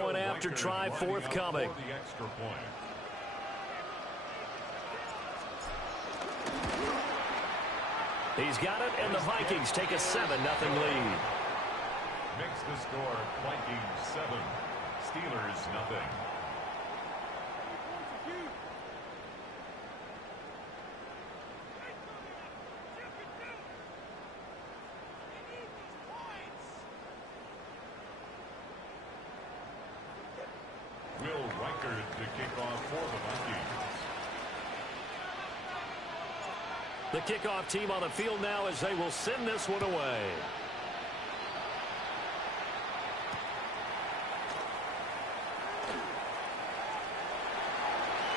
point after try forthcoming. He's got it, and the Vikings take a 7-0 lead. Makes the score Vikings 7, Steelers nothing. Will Reichard to kick off for the Vikings. The kickoff team on the field now as they will send this one away.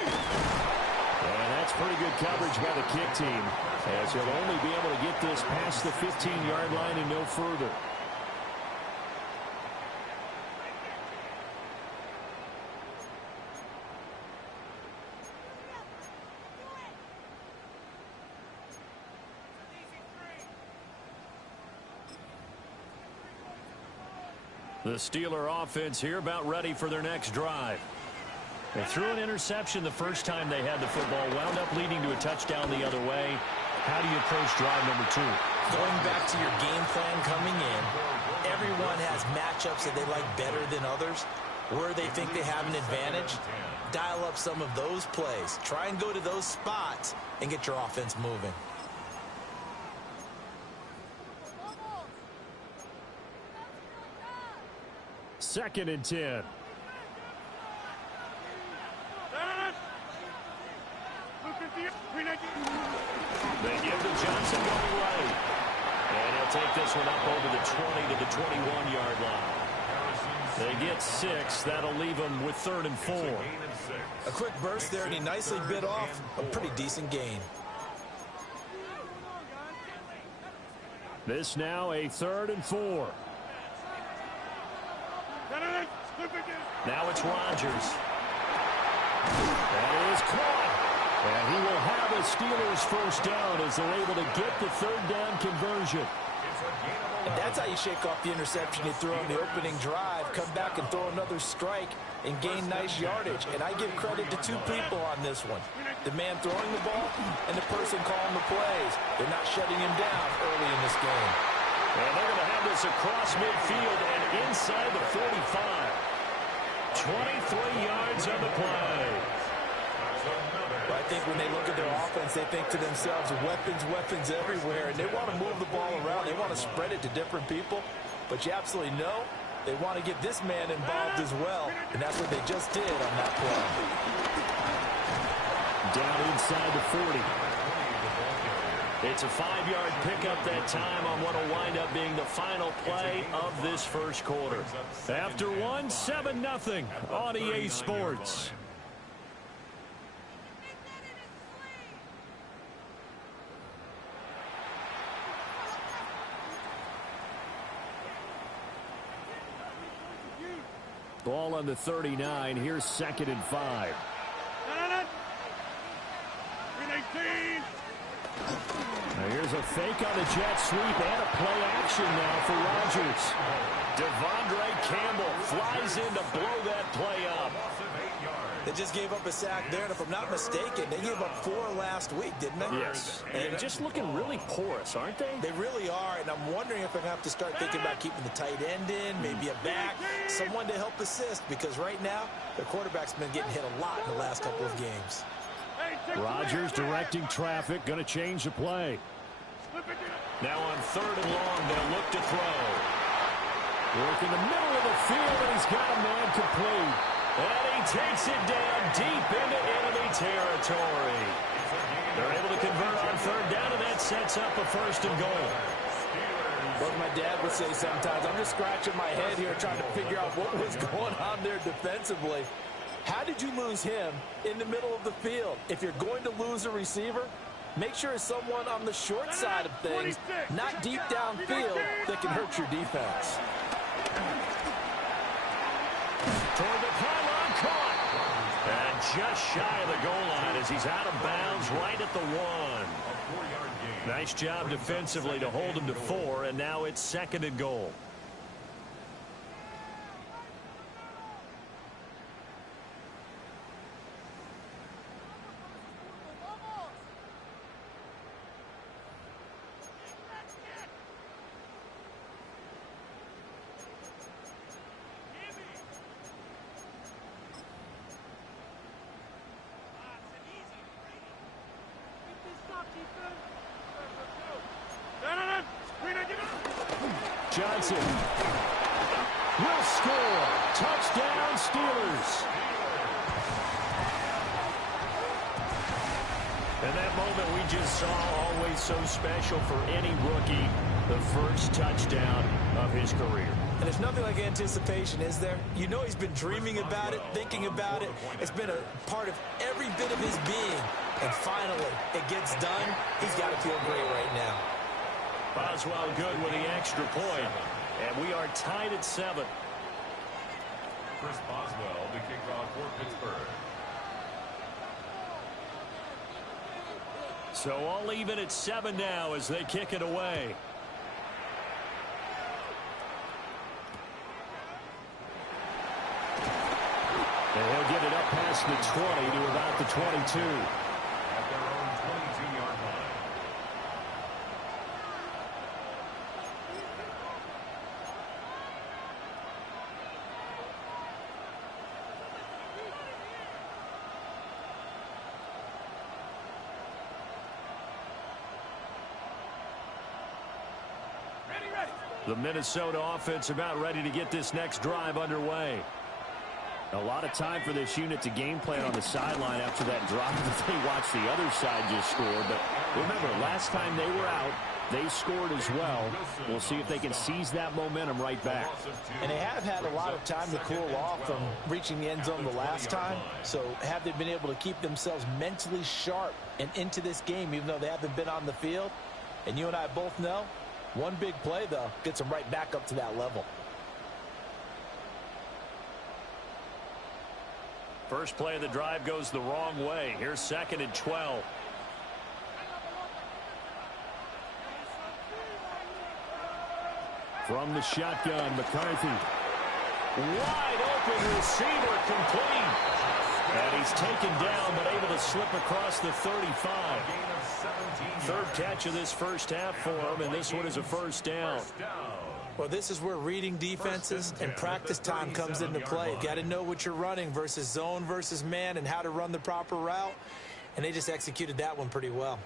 And that's pretty good coverage by the kick team, as he'll only be able to get this past the 15-yard line and no further. The Steeler offense here about ready for their next drive. They threw an interception the first time they had the football, wound up leading to a touchdown the other way. How do you approach drive number 2? Going back to your game plan coming in, everyone has matchups that they like better than others. Where they think they have an advantage, dial up some of those plays. Try and go to those spots and get your offense moving. Second and 10. They give to Johnson going right. And he'll take this one up over the 20 to the 21-yard line. They get 6. That'll leave them with 3rd and 4. A quick burst there, and he nicely bit off a pretty decent gain. This now a 3rd and 4. Now it's Rodgers. That is caught. And he will have a Steelers first down as they're able to get the 3rd down conversion. And that's how you shake off the interception you threw on the opening drive. Come back and throw another strike and gain nice yardage. And I give credit to 2 people on this one. The man throwing the ball and the person calling the plays. They're not shutting him down early in this game. And they're going to have this across midfield and inside the 45. 23 yards on the play. But I think when they look at their offense, they think to themselves, weapons everywhere, and they want to move the ball around. They want to spread it to different people. But you absolutely know they want to get this man involved as well, and that's what they just did on that play. Down inside the 40. It's a 5-yard pickup that time on what will wind up being the final play of this first quarter. After one, 7-0 on EA Sports. Ball on the 39. Here's 2nd and 5. Now here's a fake on the jet sweep and a play action now for Rodgers. Devondre Campbell flies in to blow that play up. They just gave up a sack there, and if I'm not mistaken, they gave up 4 last week, didn't they? Yes. And just looking really porous, aren't they? They really are, and I'm wondering if I'm going to have to start thinking about keeping the tight end in, maybe a back, someone to help assist, because right now, their quarterback's been getting hit a lot in the last couple of games. Rodgers directing traffic, going to change the play. Now on 3rd and long, they'll look to throw. Working the middle of the field, and he's got a man complete. And he takes it down deep into enemy territory. They're able to convert on 3rd down, and that sets up a 1st and goal. What my dad would say sometimes, I'm just scratching my head here trying to figure out what was going on there defensively. How did you lose him in the middle of the field? If you're going to lose a receiver, make sure it's someone on the short side of things, not deep downfield, that can hurt your defense. Toward the pylon, caught. And just shy of the goal line as he's out of bounds right at the 1. Nice job defensively to hold him to 4, and now it's 2nd and goal. Johnson will score. Touchdown, Steelers. And that moment we just saw, always so special for any rookie, the first touchdown of his career. And there's nothing like anticipation, is there? You know he's been dreaming about it, thinking about it. It's been a part of every bit of his being. And finally, it gets done. He's got to feel great right now. Boswell good with the extra point. And we are tied at 7. Chris Boswell, the kickoff for Pittsburgh. So all even at 7 now as they kick it away. And he'll get it up past the 20 to about the 22. At their own 22-yard line. The Minnesota offense about ready to get this next drive underway. A lot of time for this unit to game plan on the sideline after that drive that they watched the other side just score. But remember, last time they were out, they scored as well. We'll see if they can seize that momentum right back. And they have had a lot of time to cool off from reaching the end zone the last time. So have they been able to keep themselves mentally sharp and into this game, even though they haven't been on the field? And you and I both know, one big play, though, gets them right back up to that level. First play of the drive goes the wrong way. Here's 2nd and 12. From the shotgun, McCarthy. Wide open receiver, complete. And he's taken down, but able to slip across the 35. Third catch of this first half for him, and this one is a first down. Well, this is where reading defenses and practice time comes into play. You've got to know what you're running versus zone versus man and how to run the proper route. And they just executed that one pretty well.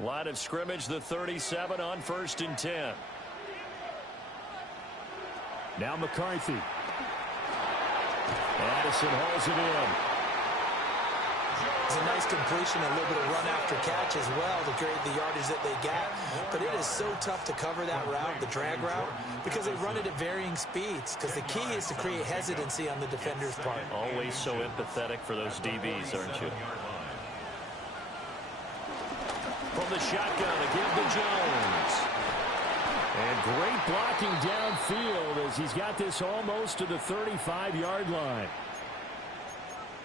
Line of scrimmage, the 37 on 1st and 10. Now McCarthy. Addison hauls it in. It's a nice completion, a little bit of run after catch as well to create the yardage that they got. But it is so tough to cover that route, the drag route, because they run it at varying speeds. Because the key is to create hesitancy on the defender's part. Always so empathetic for those DBs, aren't you? From the shotgun, again to Jones. And great blocking downfield as he's got this almost to the 35-yard line.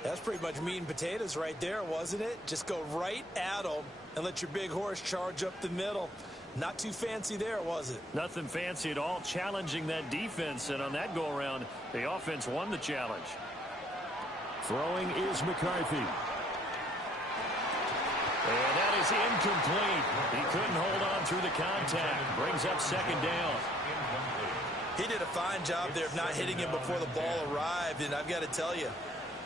That's pretty much meat and potatoes right there, wasn't it? Just go right at them and let your big horse charge up the middle. Not too fancy there, was it? Nothing fancy at all, challenging that defense. And on that go-around, the offense won the challenge. Throwing is McCarthy. And that is incomplete. He couldn't hold on through the contact. Brings up 2nd down. He did a fine job there of not hitting him before the ball arrived. And I've got to tell you,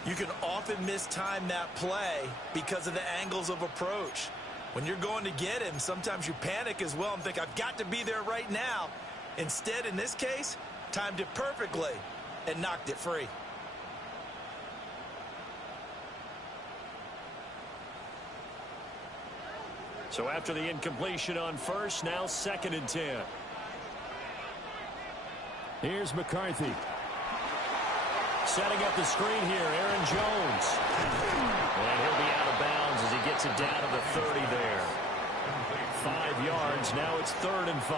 you can often mistime that play because of the angles of approach. When you're going to get him, sometimes you panic as well and think, I've got to be there right now. Instead, in this case, timed it perfectly and knocked it free. So after the incompletion on first, now 2nd and 10. Here's McCarthy. Setting up the screen here, Aaron Jones. And he'll be out of bounds as he gets it down to the 30 there. 5 yards, now it's 3rd and 5.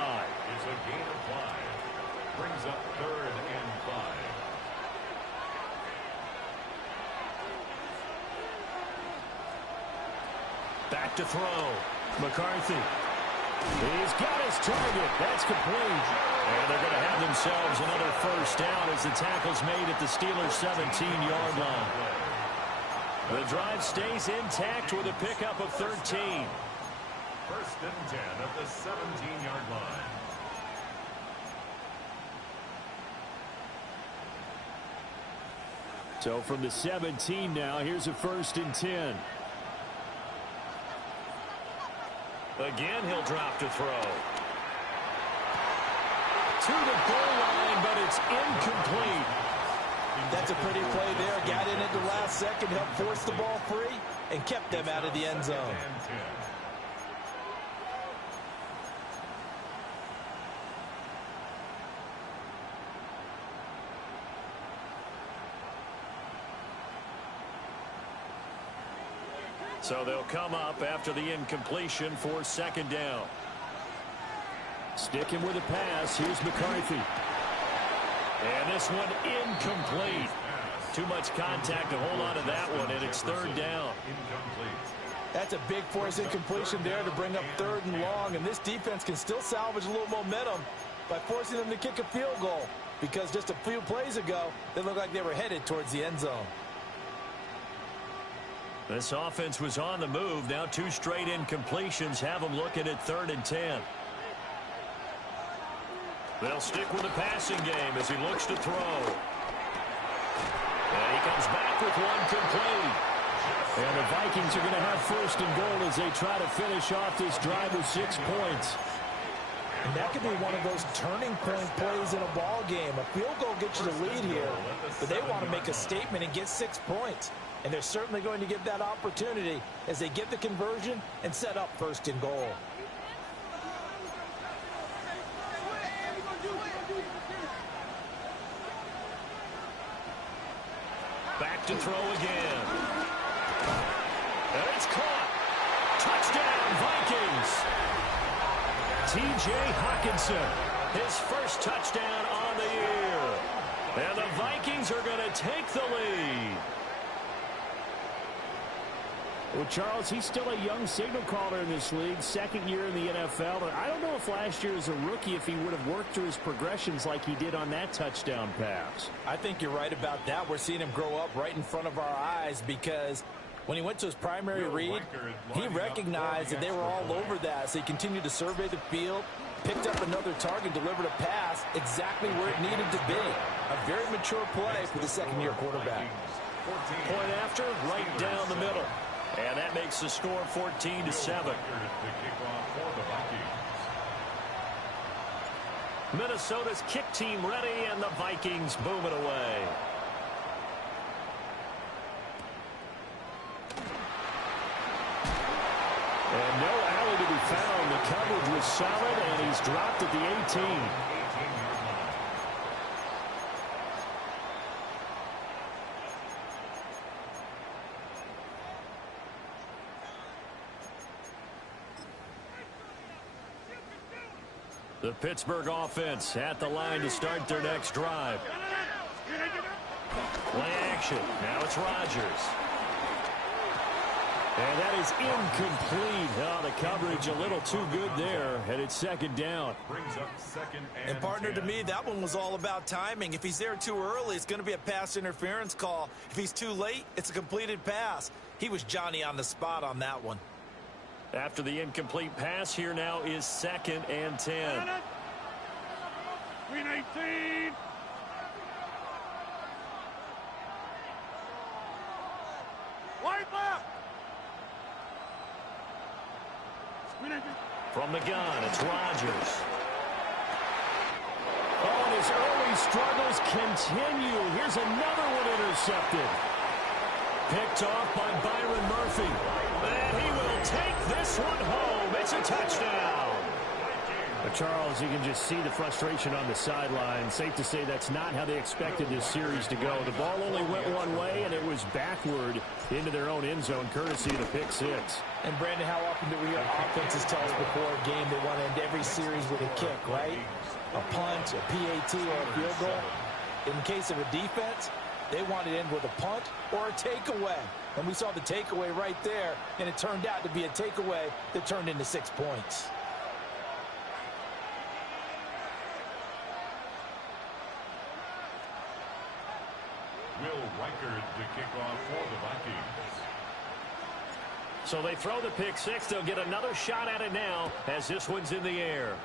It's a gain of 5. Brings up 3rd and 5. Back to throw. McCarthy. He's got his target. That's complete. And they're going to have themselves another first down as the tackle's made at the Steelers' 17-yard line. The drive stays intact with a pickup of 13. 1st and 10 at the 17-yard line. So from the 17 now, here's a 1st and 10. Again, he'll drop to throw. to the goal line, but it's incomplete. That's a pretty play there. Got in at the last second, helped force the ball free, and kept them out of the end zone. So they'll come up after the incompletion for second down. Sticking with the pass. Here's McCarthy. And this one incomplete. Too much contact to hold on to that one, and it's third down. That's a big force incompletion there to bring up third and long, and this defense can still salvage a little momentum by forcing them to kick a field goal, because just a few plays ago, they looked like they were headed towards the end zone. This offense was on the move. Now 2 straight incompletions have them looking at 3rd and 10. They'll stick with the passing game as he looks to throw. And he comes back with one complete. And the Vikings are going to have 1st and goal as they try to finish off this drive with 6 points. And that could be one of those turning point plays in a ball game. A field goal gets you the lead here, but they want to make a statement and get 6 points. And they're certainly going to give that opportunity as they get the conversion and set up 1st and goal. Back to throw again. And it's caught. Touchdown, Vikings. T.J. Hawkinson, his first touchdown on the year. And the Vikings are going to take the lead. Well, Charles, he's still a young signal caller in this league, 2nd year in the NFL. But I don't know if last year as a rookie, if he would have worked through his progressions like he did on that touchdown pass. I think you're right about that. We're seeing him grow up right in front of our eyes, because when he went to his primary read, he recognized that they were all over that. So he continued to survey the field, picked up another target, delivered a pass exactly where it needed to be. A very mature play for the 2nd-year quarterback. Point after, right down the middle. And that makes the score 14-7. Minnesota's kick team ready, and the Vikings boom it away. And no alley to be found. The coverage was solid, and he's dropped at the 18. The Pittsburgh offense at the line to start their next drive. Play action. Now it's Rodgers. And that is incomplete. Oh, the coverage a little too good there. And it's 2nd down. Brings up 2nd And partner, to me, that one was all about timing. If he's there too early, it's going to be a pass interference call. If he's too late, it's a completed pass. He was Johnny on the spot on that one. After the incomplete pass, here now is 2nd and 10. Green 18. Wide left. From the gun, it's Rodgers. Oh, and his early struggles continue. Here's another one intercepted. Picked off by Byron Murphy. And he will take this one home. It's a touchdown. But Charles, you can just see the frustration on the sideline. Safe to say that's not how they expected this series to go. The ball only went one way, and it was backward into their own end zone, courtesy of the pick 6. And, Brandon, how often do we hear offenses tell us before a game they want to end every series with a kick, right? A punt, a PAT, or a field goal. In case of a defense, they want to end with a punt or a takeaway. And we saw the takeaway right there, and it turned out to be a takeaway that turned into 6 points. Will Reichard to kick off for the Vikings. So they throw the pick 6. They'll get another shot at it now as this one's in the air.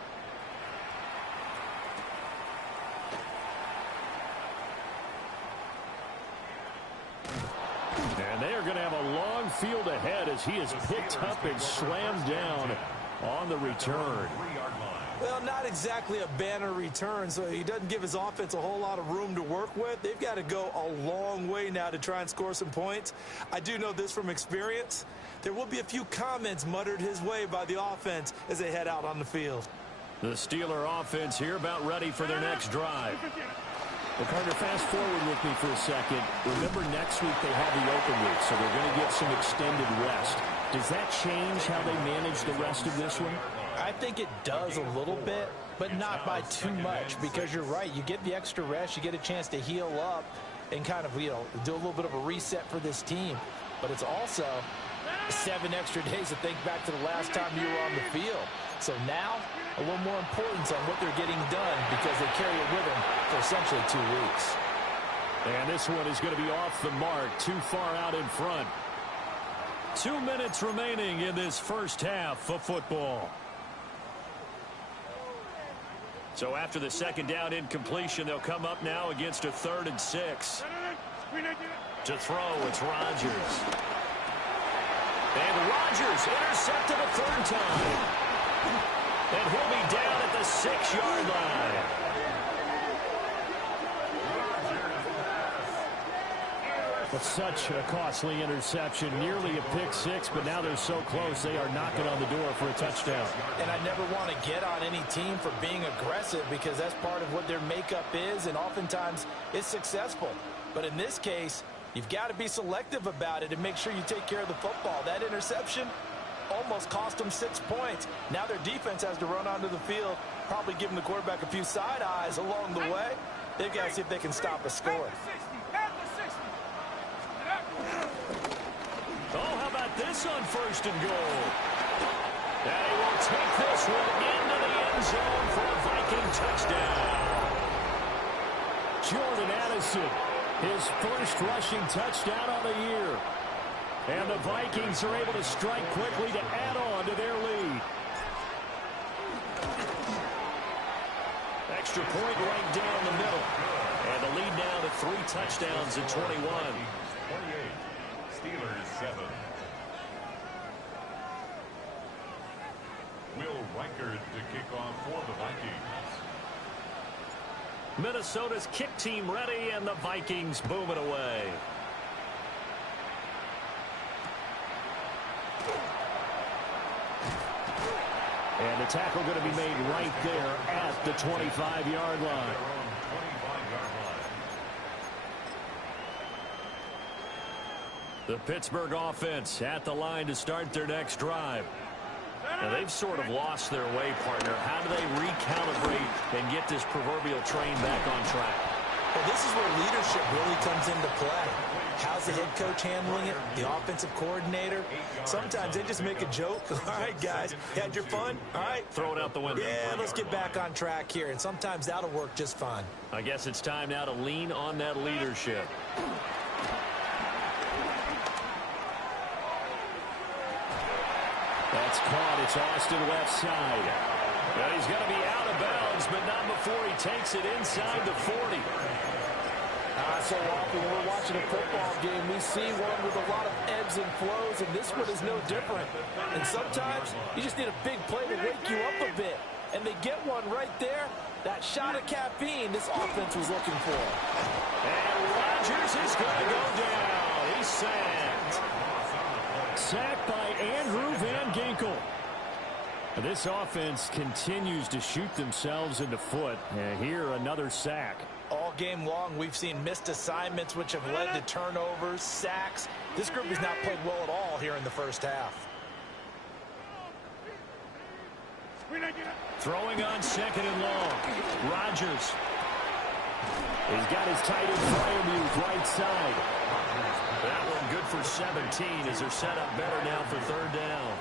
And they are going to have a long field ahead as he is picked up and slammed down on the return. 3-yard line. Well, not exactly a banner return, so he doesn't give his offense a whole lot of room to work with. They've got to go a long way now to try and score some points. I do know this from experience. There will be a few comments muttered his way by the offense as they head out on the field. The Steeler offense here about ready for their next drive. Well, Carter, fast forward with me for a second. Remember, next week they have the open week, so they're going to get some extended rest. Does that change how they manage the rest of this one? I think it does a little bit, but not by too much, because you're right. You get the extra rest. You get a chance to heal up and kind of, do a little bit of a reset for this team. But it's also 7 extra days to think back to the last time you were on the field. So now, a little more importance on what they're getting done because they carry it with them for essentially 2 weeks. And this one is going to be off the mark, too far out in front. 2 minutes remaining in this first half of football. So after the second down incompletion, they'll come up now against a 3rd and 6. To throw, it's Rodgers. And Rodgers intercepted a 3rd time. And he'll be down at the 6-yard line. But such a costly interception, nearly a pick 6, but now they're so close they are knocking on the door for a touchdown. And I never want to get on any team for being aggressive because that's part of what their makeup is, and oftentimes it's successful. But in this case, you've got to be selective about it and make sure you take care of the football. That interception almost cost them 6 points. Now their defense has to run onto the field, probably giving the quarterback a few side eyes along the way. They've got to see if they can stop a score. Oh, how about this on 1st and goal? And he will take this one into the end zone for a Viking touchdown. Jordan Addison, his first rushing touchdown of the year. And the Vikings are able to strike quickly to add on to their lead. Extra point right down the middle. And the lead now to 3 touchdowns at 21. 28. Steelers 7. Will Reichard to kick off for the Vikings. Minnesota's kick team ready, and the Vikings booming away. And the tackle going to be made right there at the 25-yard line. The Pittsburgh offense at the line to start their next drive. Now, they've sort of lost their way, partner. How do they recalibrate and get this proverbial train back on track? Well, this is where leadership really comes into play. How's the head coach handling it? The offensive coordinator? Sometimes they just make a joke. All right, guys, had your fun? All right. Throw it out the window. Yeah, let's get back on track here. And sometimes that'll work just fine. I guess it's time now to lean on that leadership. That's caught. It's Austin left side. But he's going to be out of bounds, but not before he takes it inside the 40. So often when we're watching a football game, we see one with a lot of ebbs and flows, and this one is no different. And sometimes you just need a big play to wake you up a bit. And they get one right there. That shot of caffeine this offense was looking for. And Rodgers is going to go down. He's sacked. Sacked by Andrew Van Ginkel. This offense continues to shoot themselves in the foot. And here, another sack. All game long, we've seen missed assignments, which have led to turnovers, sacks. This group has not played well at all here in the first half. Throwing on 2nd and long. Rodgers. He's got his tight end Freiermuth right side. That one good for 17 as they're set up better now for 3rd down.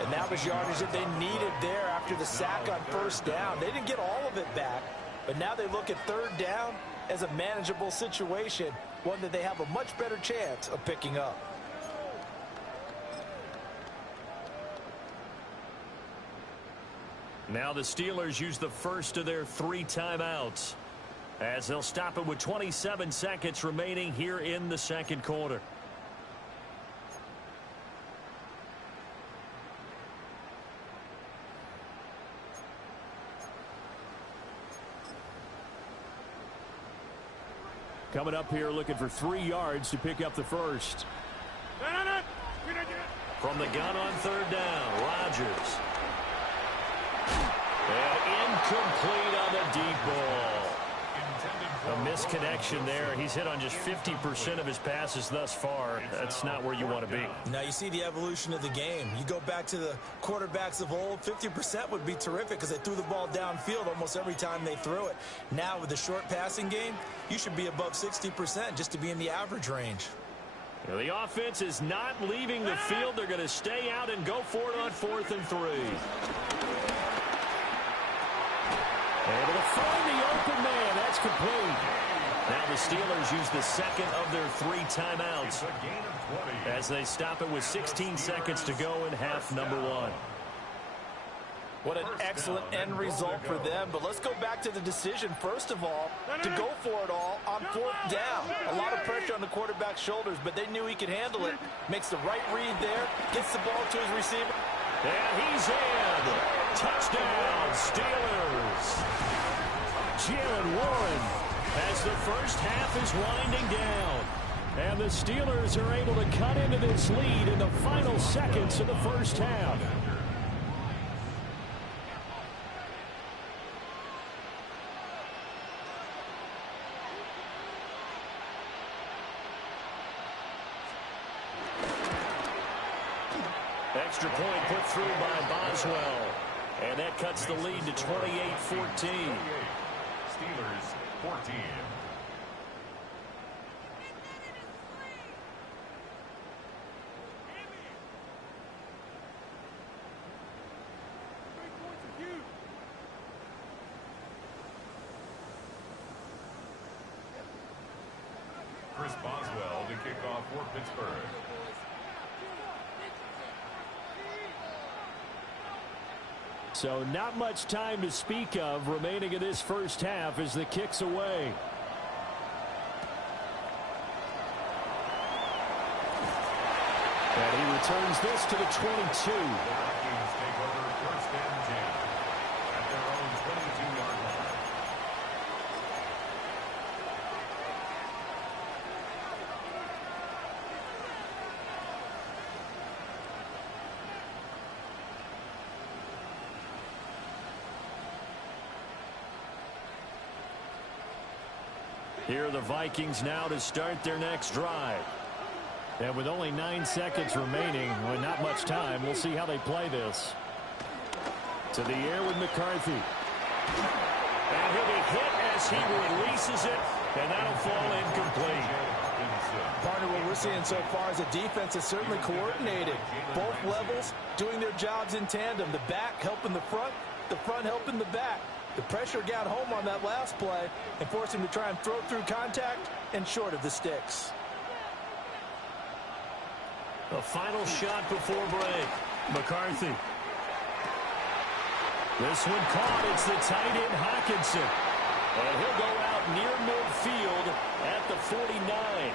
And now the yardage that they needed there after the sack on 1st down. They didn't get all of it back, but now they look at 3rd down as a manageable situation, one that they have a much better chance of picking up. Now the Steelers use the first of their 3 timeouts as they'll stop it with 27 seconds remaining here in the 2nd quarter. coming up here looking for 3 yards to pick up the first. From the gun on third down, Rodgers. And incomplete on the deep ball. A misconnection there. He's hit on just 50% of his passes thus far. That's not where you want to be. Now you see the evolution of the game. You go back to the quarterbacks of old, 50% would be terrific because they threw the ball downfield almost every time they threw it. Now with the short passing game, you should be above 60% just to be in the average range. Now, the offense is not leaving the field. They're going to stay out and go for it on 4th and 3. Able to find the open man. That's complete. Now the Steelers use the second of their 3 timeouts as they stop it with 16 seconds to go in half number 1. What an excellent end result for them. But let's go back to the decision, first of all, to go for it all on 4th down. A lot of pressure on the quarterback's shoulders, but they knew he could handle it. Makes the right read there, gets the ball to his receiver. And he's in. Touchdown, Steelers. Jalen Warren, As the first half is winding down. and the Steelers are able to cut into this lead in the final seconds of the first half. Extra point put through by Boswell. And that cuts the lead to 28-14. Steelers 14. Chris Boswell to kick off for Pittsburgh. So not much time to speak of remaining in this first half as the kick's away. And he returns this to the 22. The Vikings take over 1st and 10 at their own 22-yard line. Here are the Vikings now to start their next drive. And with only 9 seconds remaining, with not much time, we'll see how they play this. To the air with McCarthy. And he'll be hit as he releases it, and that'll fall incomplete. Partner, what we're seeing so far is the defense is certainly coordinated. Both levels doing their jobs in tandem. The back helping the front helping the back. The pressure got home on that last play and forced him to try and throw through contact and short of the sticks. A final shot before break. McCarthy. This one caught. It's the tight end Hockenson. And he'll go out near midfield at the 49.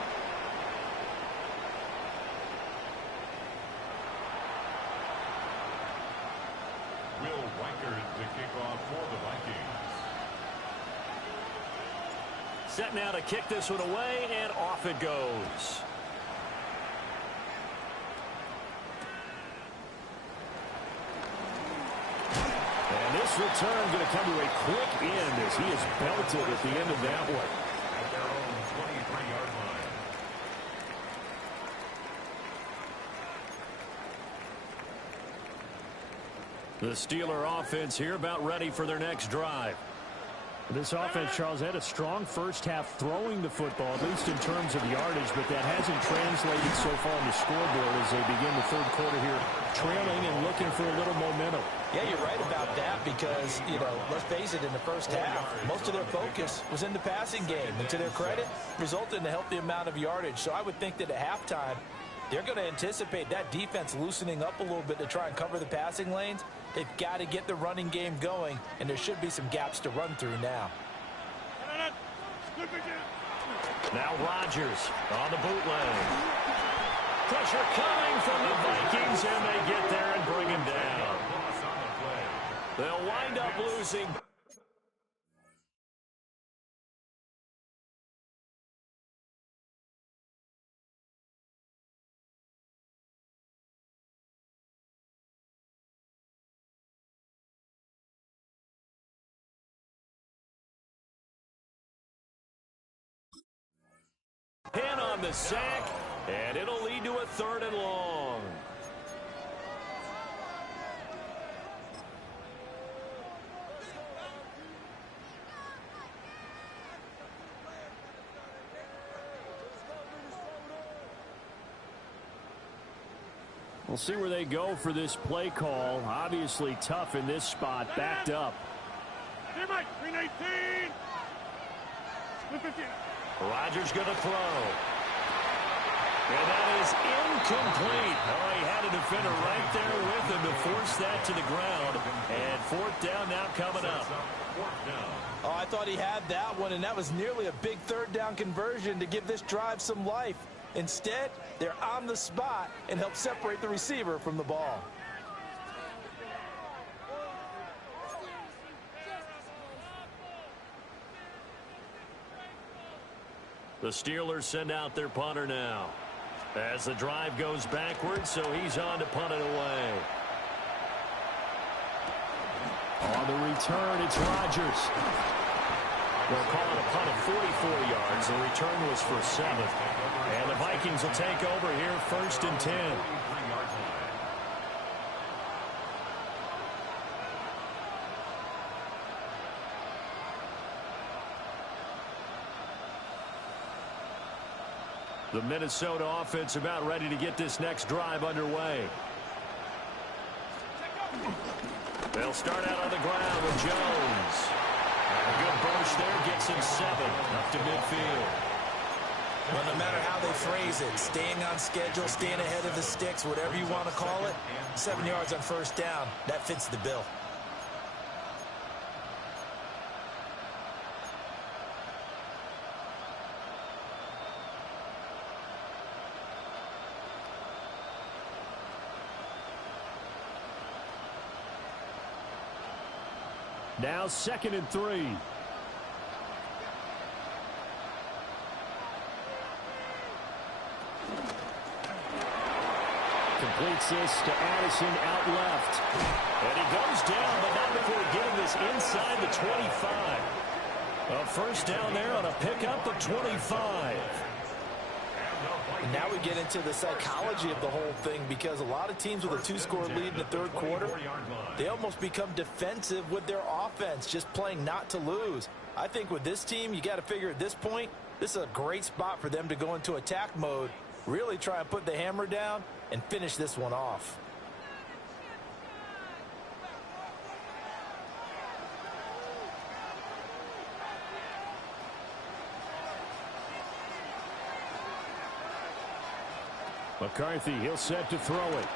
Will Weichert to kick off for the Vikings. Set now to kick this one away, and off it goes. And this return going to come to a quick end as he is belted at the end of that one. At their own 23-yard line. The Steeler offense here about ready for their next drive. This offense, Charles, had a strong first half throwing the football, at least in terms of yardage, but that hasn't translated so far on the scoreboard as they begin the third quarter here, trailing and looking for a little momentum. Yeah, you're right about that because, let's face it, in the first half, most of their focus was in the passing game. And to their credit, resulted in a healthy amount of yardage. So I would think that at halftime, they're going to anticipate that defense loosening up a little bit to try and cover the passing lanes. They've got to get the running game going, and there should be some gaps to run through now. Now Rodgers on the bootleg. Pressure coming from the Vikings, and they get there and bring him down. They'll wind up losing on the sack, and it'll lead to a 3rd and long. We'll see where they go for this play call. Obviously tough in this spot, backed up. Here, Mike, 319. 15. Rodgers going to throw. And that is incomplete. Oh, he had a defender right there with him to force that to the ground. And 4th down now coming up. Oh, I thought he had that one, and that was nearly a big 3rd down conversion to give this drive some life. Instead, they're on the spot and help separate the receiver from the ball. The Steelers send out their punter now. As the drive goes backwards, so he's on to punt it away. On the return, it's Rodgers. They'll call it a punt of 44 yards. The return was for 7. And the Vikings will take over here, 1st and 10. The Minnesota offense about ready to get this next drive underway. They'll start out on the ground with Jones. And a good burst there gets him 7 up to midfield. Well, no matter how they phrase it, staying on schedule, staying ahead of the sticks, whatever you want to call it, 7 yards on 1st down, that fits the bill. Now 2nd and 3. Completes this to Addison out left. And he goes down, but not before getting this inside the 25. A 1st down there on a pickup of 25. And now we get into the psychology of the whole thing, because a lot of teams with a 2-score lead in the 3rd quarter, they almost become defensive with their offense, just playing not to lose. I think with this team, you got to figure at this point, this is a great spot for them to go into attack mode, really try and put the hammer down and finish this one off. McCarthy, he'll set to throw it.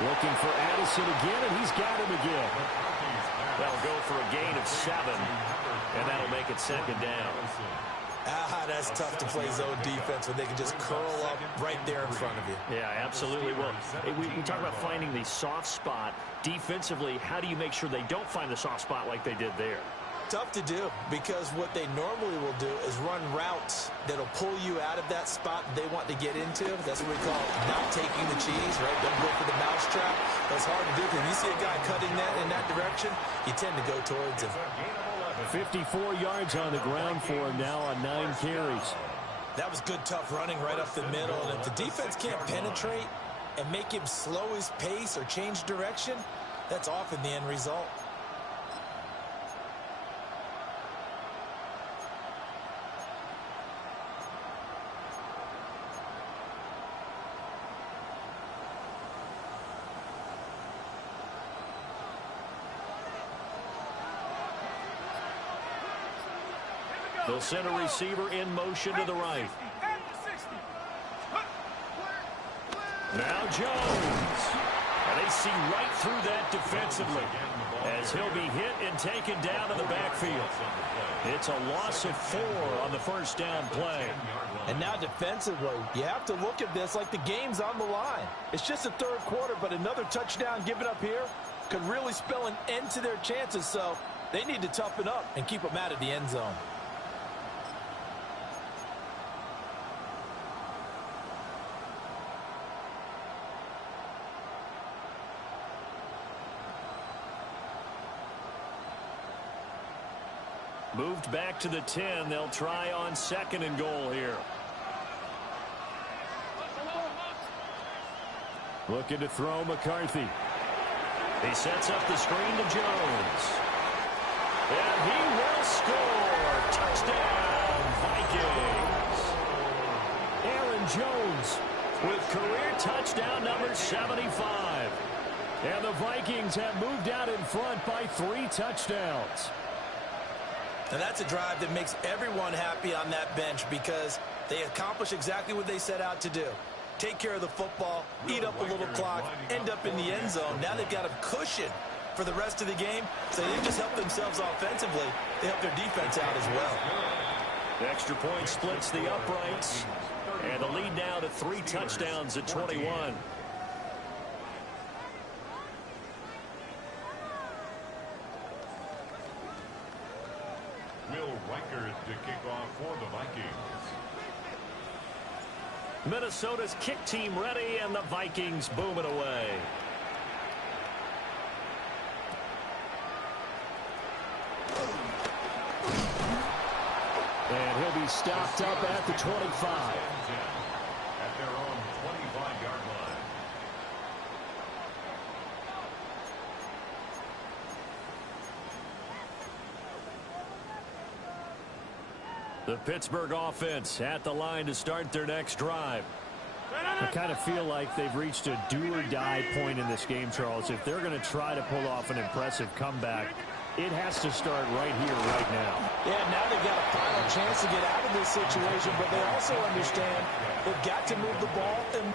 Looking for Addison again, and he's got him again. They'll go for a gain of 7, and that'll make it 2nd down. That's tough to play zone defense when they can just curl up right there in front of you. Yeah, absolutely. Well, we talk about finding the soft spot. Defensively, how do you make sure they don't find the soft spot like they did there? Tough to do, because what they normally will do is run routes that'll pull you out of that spot they want to get into. That's what we call not taking the cheese, right? Don't go for the mousetrap. That's hard to do, because you see a guy cutting that in that direction, you tend to go towards him. 54 yards on the ground for him now on 9 carries. That was good, tough running right up the middle. And if the defense can't penetrate and make him slow his pace or change direction, that's often the end result. They'll send a receiver in motion to the right. Now Jones. And they see right through that defensively, as he'll be hit and taken down in the backfield. It's a loss of 4 on the 1st down play. And now defensively, you have to look at this like the game's on the line. It's just the 3rd quarter, but another touchdown given up here could really spell an end to their chances. So they need to toughen up and keep them out of the end zone. Moved back to the 10. They'll try on 2nd and goal here. Looking to throw McCarthy. He sets up the screen to Jones. And he will score. Touchdown, Vikings. Aaron Jones With career touchdown number 75. and the Vikings have moved out in front by 3 touchdowns. And that's a drive that makes everyone happy on that bench because they accomplish exactly what they set out to do. Take care of the football, eat up a little clock, end up in the end zone. Now they've got a cushion for the rest of the game, so they didn't just help themselves offensively, they helped their defense out as well. The extra point splits the uprights. And the lead now to 3 touchdowns at 21. Will Reichert to kick off for the Vikings. Minnesota's kick team ready, and the Vikings boom it away. And he'll be stopped up at the 25. At their own 25-yard line. The Pittsburgh offense at the line to start their next drive. I kind of feel like they've reached a do-or-die point in this game, Charles. If they're going to try to pull off an impressive comeback, it has to start right here, right now. Yeah, now they've got a final chance to get out of this situation, but they also understand they've got to move the ball and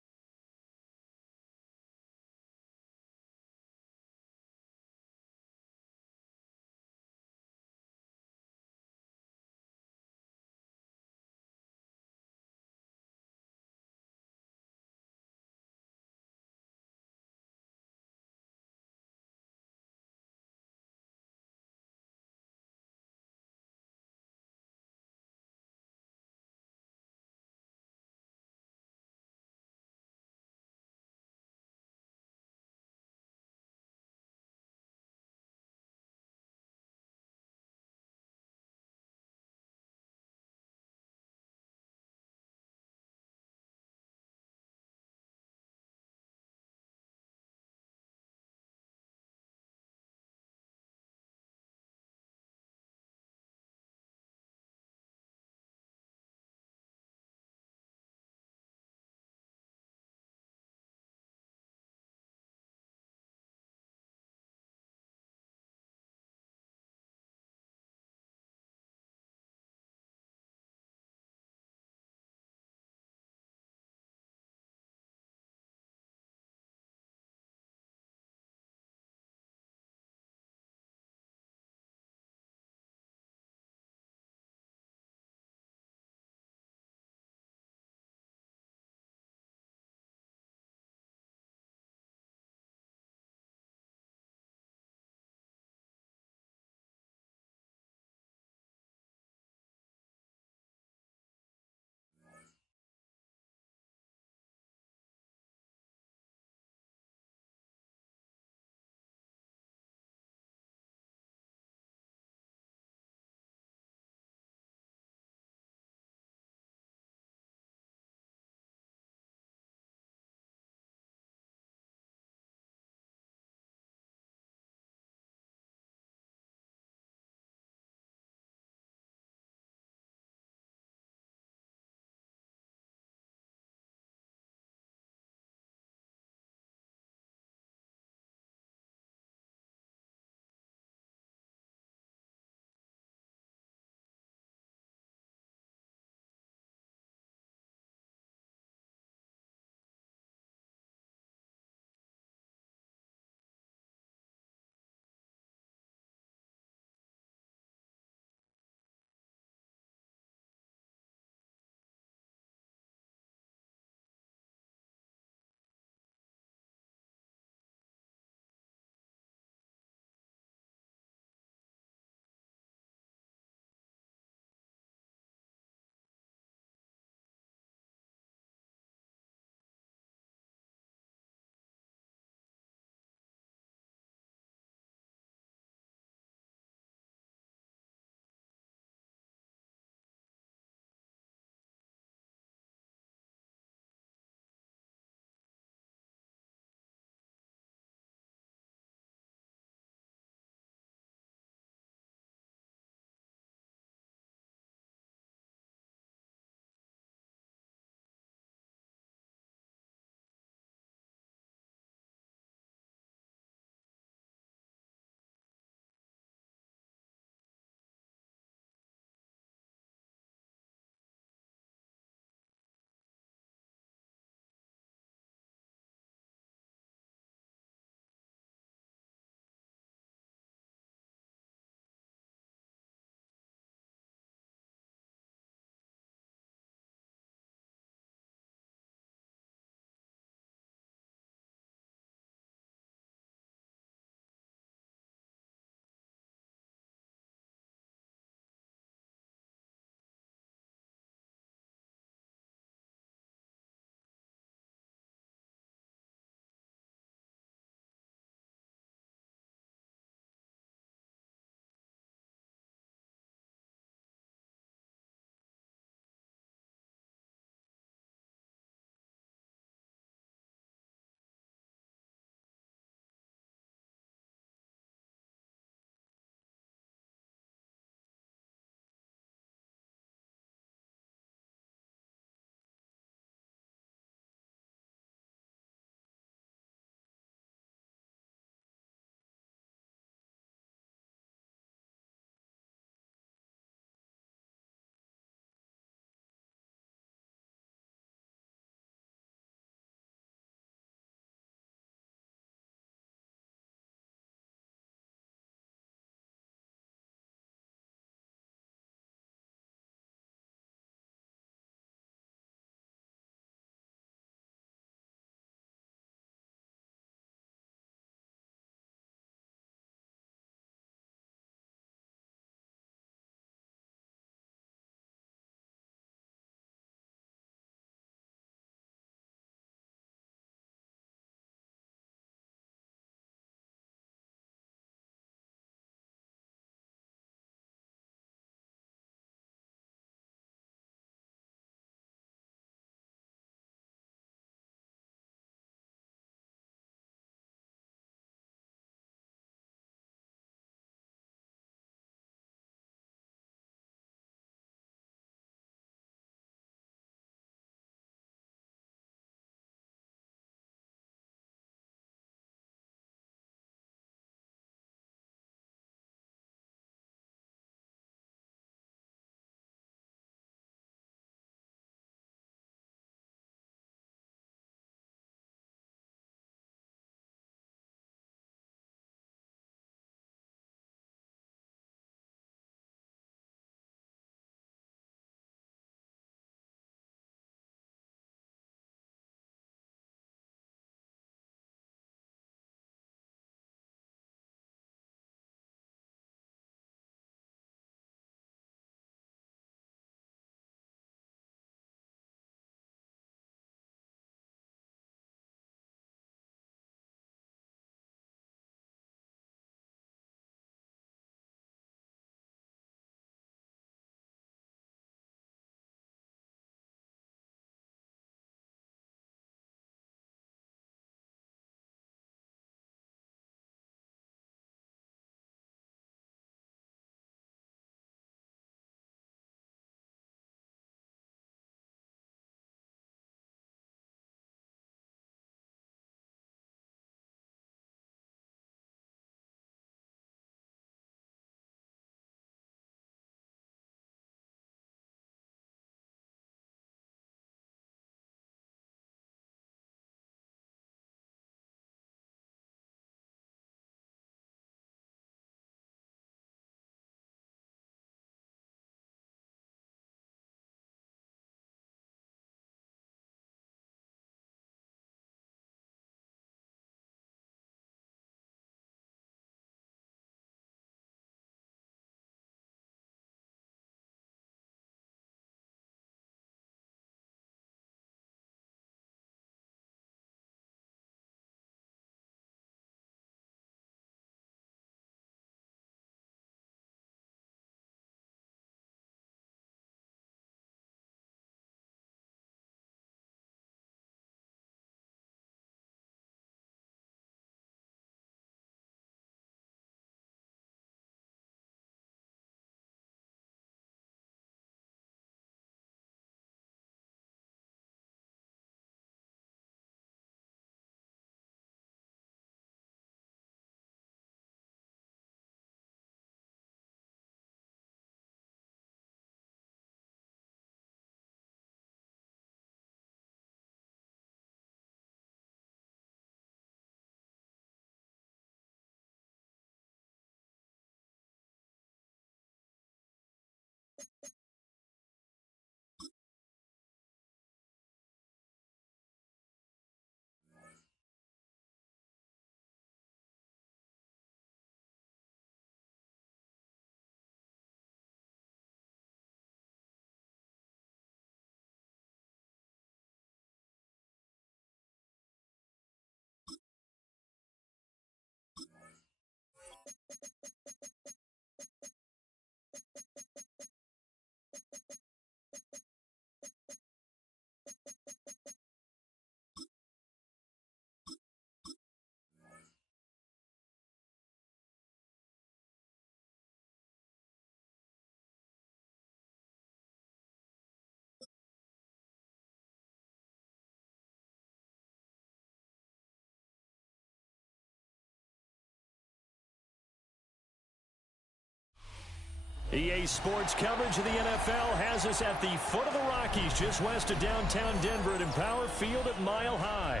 EA Sports coverage of the NFL has us at the foot of the Rockies, just west of downtown Denver at Empower Field at Mile High.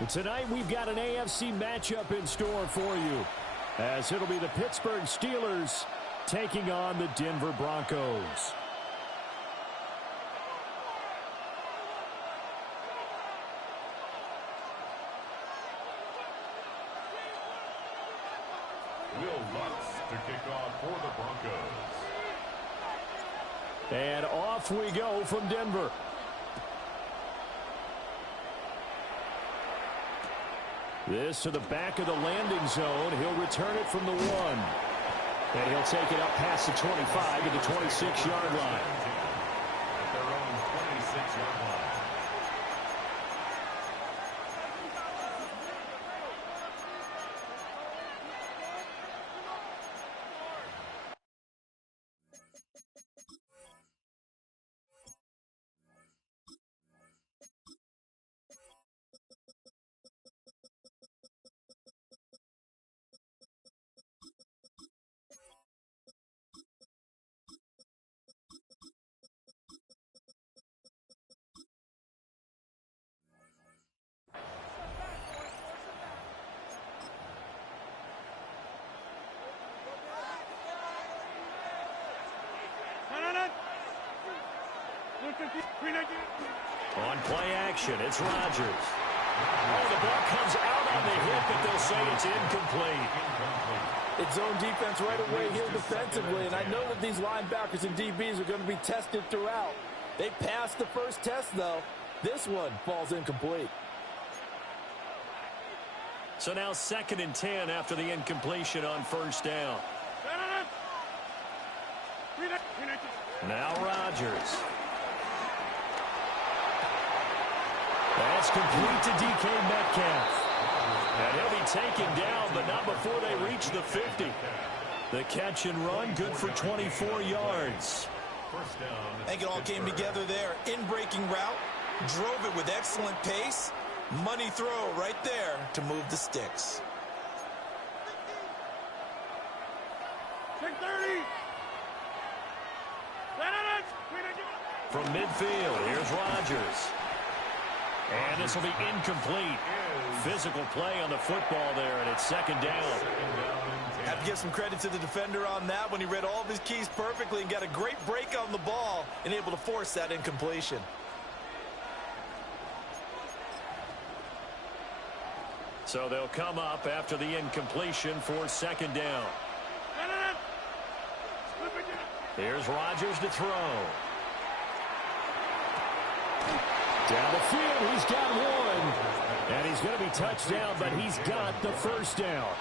And tonight we've got an AFC matchup in store for you, as it'll be the Pittsburgh Steelers taking on the Denver Broncos. Will Lutz to kick off for the Broncos. And off we go from Denver. This to the back of the landing zone. He'll return it from the 1. And he'll take it up past the 25 to the 26-yard line. At their own 26-yard line. On play action, it's Rodgers. Oh, the ball comes out on the hit, but they'll say it's incomplete. It's zone defense right away here defensively, and I know that these linebackers and DBs are going to be tested throughout. They passed the first test, though. This one falls incomplete. So now 2nd and 10 after the incompletion on first down. Now Rodgers. That's complete to DK Metcalf. And he'll be taken down, but not before they reach the 50. The catch and run, good for 24 yards. I think it all came together there. In-breaking route, drove it with excellent pace. Money throw right there to move the sticks. From midfield, here's Rodgers. And this will be incomplete. Physical play on the football there, and it's 2nd down. Have to give some credit to the defender on that when he read all of his keys perfectly and got a great break on the ball and able to force that incompletion. So they'll come up after the incompletion for 2nd down. Here's Rodgers to throw. Down the field, he's got one. And he's going to be touched down, but he's got the first down.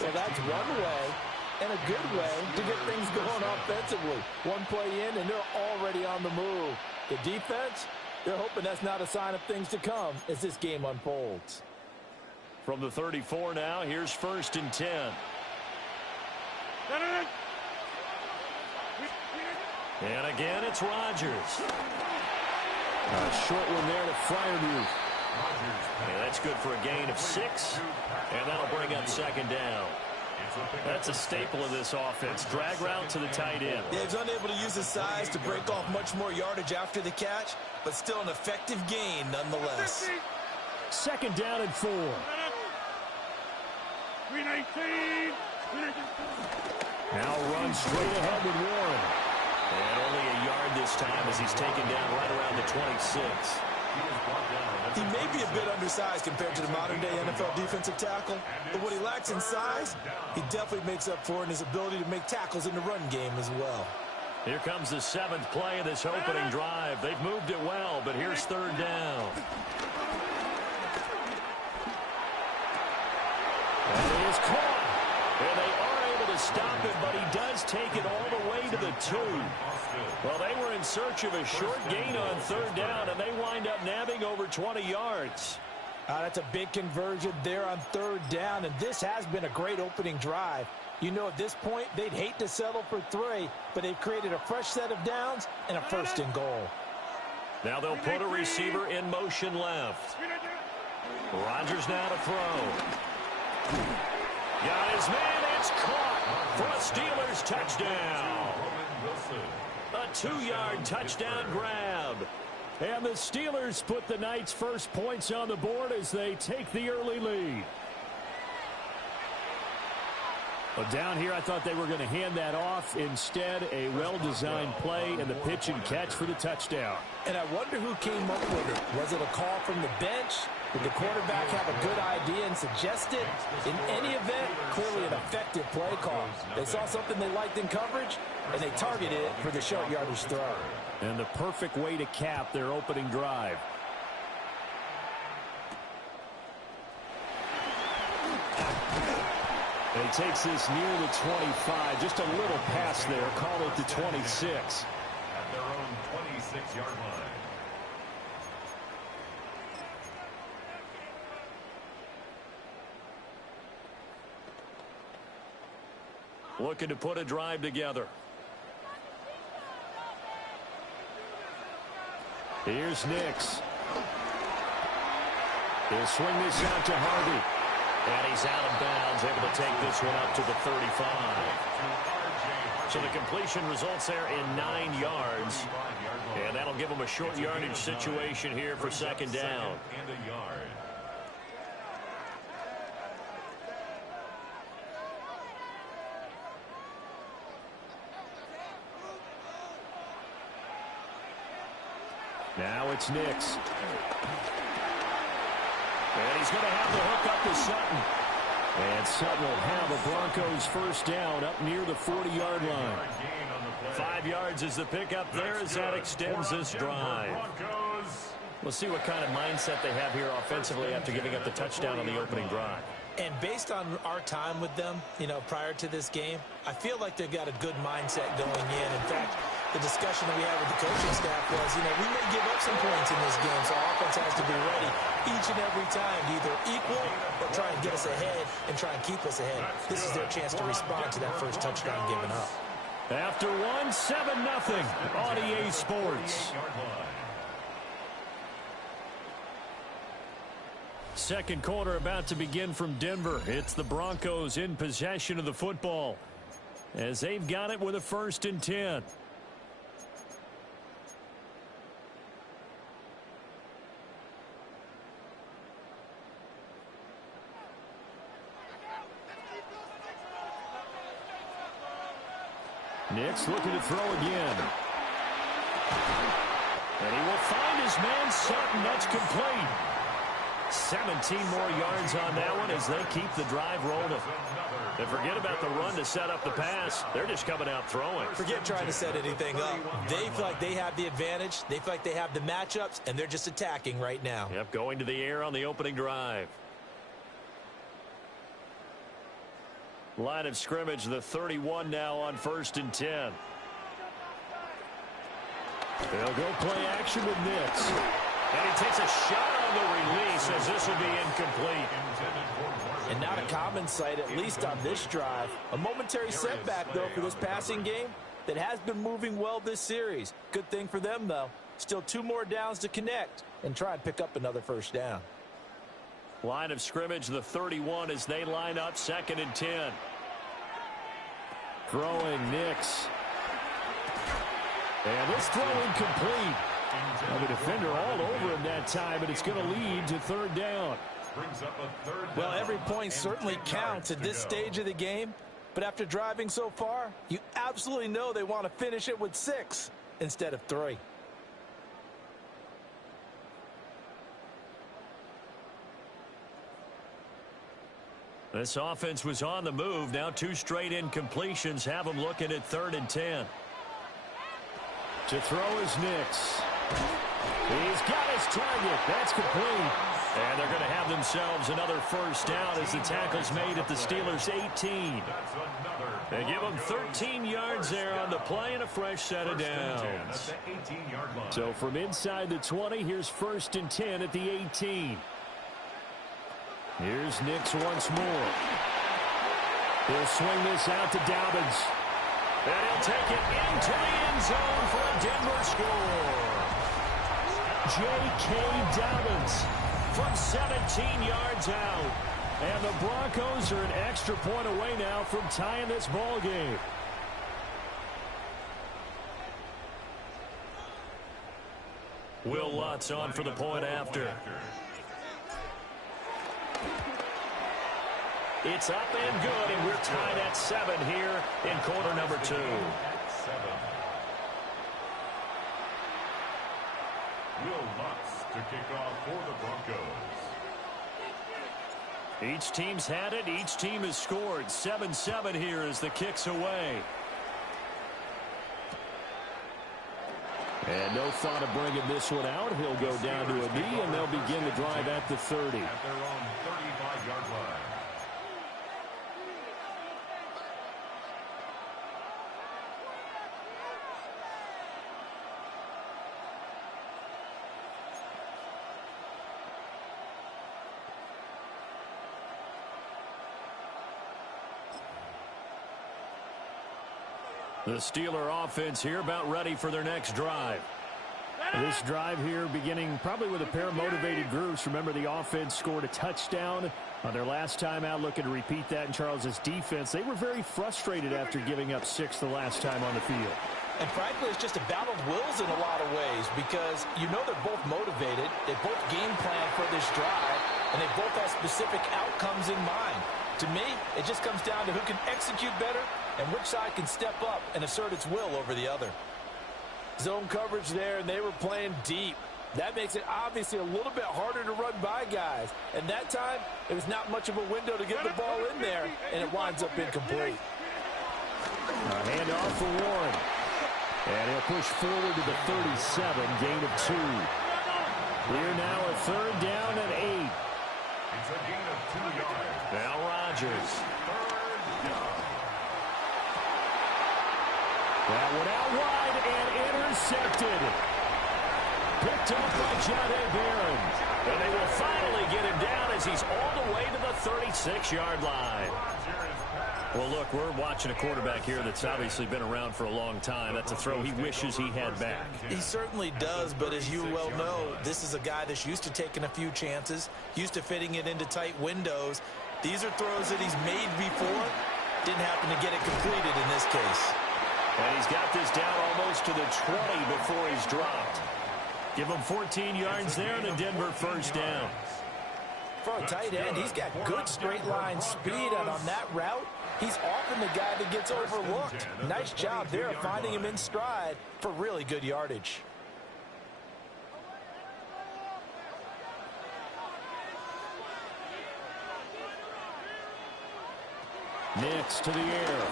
Well, that's one way and a good way to get things going offensively. One play in, and they're already on the move. The defense, they're hoping that's not a sign of things to come as this game unfolds. From the 34 now, here's 1st and 10. And again, it's Rodgers. A short one there to Freiermuth. Yeah, that's good for a gain of 6. And that'll bring up 2nd down. That's a staple of this offense. Drag route to the tight end. Yeah, he's unable to use his size to break off much more yardage after the catch, but still an effective gain nonetheless. 2nd down and 4. Now run straight ahead with Warren. And only a yard this time as he's taken down right around the 26. He may be a bit undersized compared to the modern-day NFL defensive tackle, but what he lacks in size, he definitely makes up for in his ability to make tackles in the run game as well. Here comes the 7th play of this opening drive. They've moved it well, but here's 3rd down. And it is caught. And they are able to stop him, but he does take it all the way to the 2. Well, they were in search of a short gain on 3rd down, and they wind up nabbing over 20 yards. That's a big conversion there on 3rd down, and this has been a great opening drive. You know, at this point, they'd hate to settle for 3, but they've created a fresh set of downs and a 1st and goal. Now they'll put a receiver in motion left. Rodgers now to throw. Got his man It's caught for a Steelers touchdown. A 2-yard touchdown grab. And the Steelers put the Knights' first points on the board as they take the early lead. But down here, I thought they were going to hand that off. Instead, a well-designed play and the pitch and catch for the touchdown. And I wonder who came up with it. Was it a call from the bench? Did the quarterback have a good idea and suggest it? In any event, clearly an effective play call. They saw something they liked in coverage, and they targeted it for the short yardage throw. And the perfect way to cap their opening drive. And he takes this near the 25. Just a little pass there. Call it the 26. At their own 26-yard line. Looking to put a drive together. Here's Nix. He'll swing this out to Harvey. And he's out of bounds, able to take this one up to the 35. So the completion results there in 9 yards. And that'll give him a short yardage situation here for second down. And a yard. Now it's Nix. And he's going to have the hook up to Sutton. And Sutton will have a Broncos first down up near the 40-yard line. 5 yards is the pickup there as that extends this drive. We'll see what kind of mindset they have here offensively after giving up the touchdown on the opening drive. And based on our time with them, prior to this game, I feel like they've got a good mindset going in. In fact, the discussion that we had with the coaching staff was, we may give up some points in this game, so our offense has to be ready each and every time to either equal or try and get us ahead and try and keep us ahead. This is their chance to respond to that first touchdown given up. After 7-0 on EA Sports. Second quarter about to begin from Denver. It's the Broncos in possession of the football as they've got it with a 1st and 10. Nix looking to throw again. And he will find his man Sutton. That's complete. 17 more yards on that one as they keep the drive rolling. And forget about the run to set up the pass. They're just coming out throwing. Forget trying to set anything up. They feel like they have the advantage. They feel like they have the matchups, and they're just attacking right now. Yep, going to the air on the opening drive. Line of scrimmage, the 31 now on 1st and 10. They'll go play action with Nix. And he takes a shot on the release as this will be incomplete. And not a common sight, at least on this drive. A momentary setback, though, for this passing game that has been moving well this series. Good thing for them, though. Still 2 more downs to connect and try and pick up another first down. Line of scrimmage, the 31 as they line up 2nd and 10. Throwing Nix. And this throw incomplete. And the defender all over him that time, and it's going to lead to 3rd down. Well, every point certainly counts at this stage of the game. But after driving so far, you absolutely know they want to finish it with 6 instead of 3. This offense was on the move. Now 2 straight incompletions have them looking at 3rd and 10. To throw is Nix. He's got his target. That's complete. And they're going to have themselves another first down as the tackle's made at the Steelers' 18. They give them 13 yards there on the play and a fresh set of downs. So from inside the 20, here's 1st and 10 at the 18. Here's Nix once more. He'll swing this out to Dobbins. And he'll take it into the end zone for a Denver score. J.K. Dobbins from 17 yards out. And the Broncos are an extra point away now from tying this ball game. Will Lutz on for the point after. It's up and good, and we're tied at 7 here in quarter number 2. Will Lutz to kick off for the Broncos. Each team's had it. Each team has scored. 7-7 here as the kick's away. And no thought of bringing this one out. He'll go down to a knee, and they'll begin the drive at the 30. At their own 35-yard line. The Steeler offense here about ready for their next drive. This drive here beginning probably with a pair of motivated groups. Remember, the offense scored a touchdown on their last time out, looking to repeat that in Charles's defense. They were very frustrated after giving up 6 the last time on the field. And frankly, it's just a battle of wills in a lot of ways because you know they're both motivated. They both game plan for this drive, and they both have specific outcomes in mind. To me, it just comes down to who can execute better and which side can step up and assert its will over the other. Zone coverage there, and they were playing deep. That makes it obviously a little bit harder to run by guys. And that time, it was not much of a window to get the ball in there, and it winds up incomplete. A handoff for Warren. And he'll push forward to the 37, gain of 2. Here now a third down and 8. It's a gain of 2 yards. Now Rodgers. Third down. That one out wide and intercepted. Picked up by Jahdae Barron. And they will finally get him down as he's all the way to the 36-yard line. Well, look, we're watching a quarterback here that's obviously been around for a long time. That's a throw he wishes he had back. He certainly does, but as you well know, this is a guy that's used to taking a few chances, used to fitting it into tight windows. These are throws that he's made before. Didn't happen to get it completed in this case. And he's got this down almost to the 20 before he's dropped. Give him 14 yards there and a Denver first down. For a tight end, he's got good straight line speed, and on that route, he's often the guy that gets overlooked. Nice job there of finding him in stride for really good yardage. Nix to the air.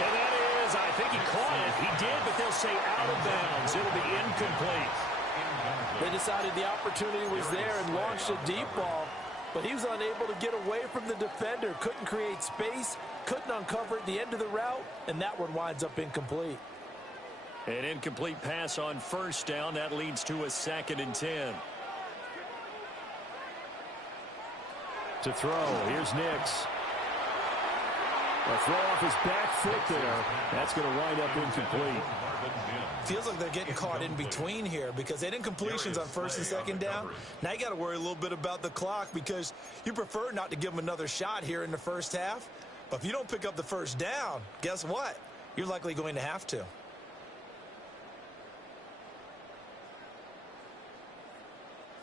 And that is, I think he caught it. He did, but they'll say out of bounds. It'll be incomplete. They decided the opportunity was there and launched a deep ball, but he was unable to get away from the defender, couldn't create space, couldn't uncover at the end of the route, and that one winds up incomplete. An incomplete pass on first down. That leads to a 2nd and 10. To throw, here's Nix. A throw off his back foot there. That's going to wind up incomplete. Feels like they're getting caught in between here because they had incompletions on 1st and 2nd down. Now you got to worry a little bit about the clock because you prefer not to give them another shot here in the first half. But if you don't pick up the first down, guess what? You're likely going to have to.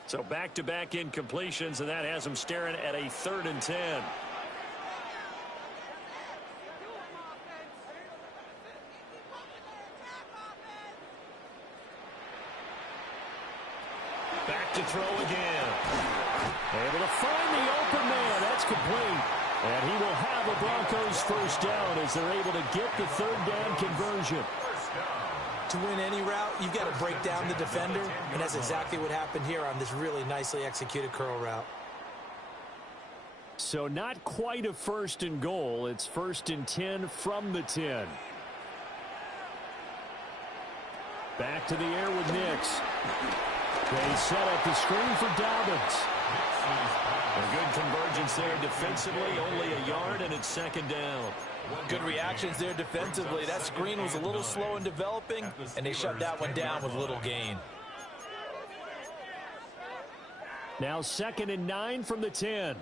So back-to-back incompletions, and that has them staring at a 3rd and 10. Back to throw again. Able to find the open man. That's complete. And he will have a Broncos first down as they're able to get the 3rd down conversion. To win any route, you've got to break down the defender, and that's exactly what happened here on this really nicely executed curl route. So not quite a 1st and goal. It's 1st and 10 from the 10. Back to the air with Nix. They set up the screen for Dobbins. A good convergence there defensively, only a yard, and it's 2nd down. Good reactions there defensively. That screen was a little slow in developing, and they shut that one down with little gain. Now 2nd and 9 from the 10.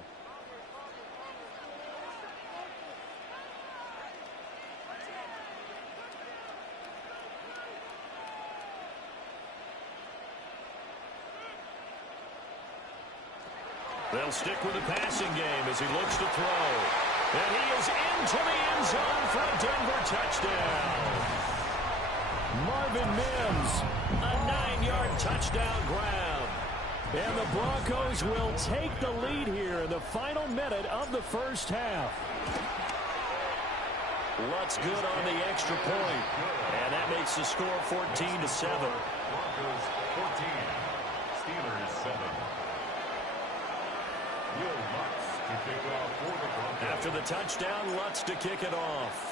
They'll stick with the passing game as he looks to throw. And he is into the end zone for a Denver touchdown. Marvin Mims, a 9-yard touchdown grab. And the Broncos will take the lead here in the final minute of the first half. Lutz good on the extra point. And that makes the score 14-7. Broncos 14, Steelers 7. Will Lutz to kick off for the Broncos. After the touchdown, Lutz to kick it off.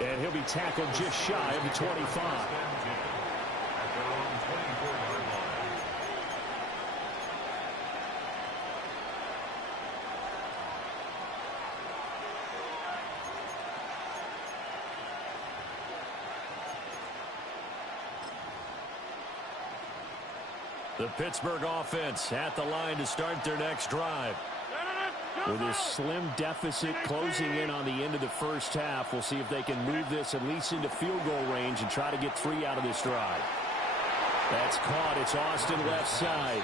And he'll be tackled just shy of the 25. At their own 24-yard line. The Pittsburgh offense at the line to start their next drive. With a slim deficit closing in on the end of the first half, we'll see if they can move this at least into field goal range and try to get 3 out of this drive. That's caught. It's Austin left side.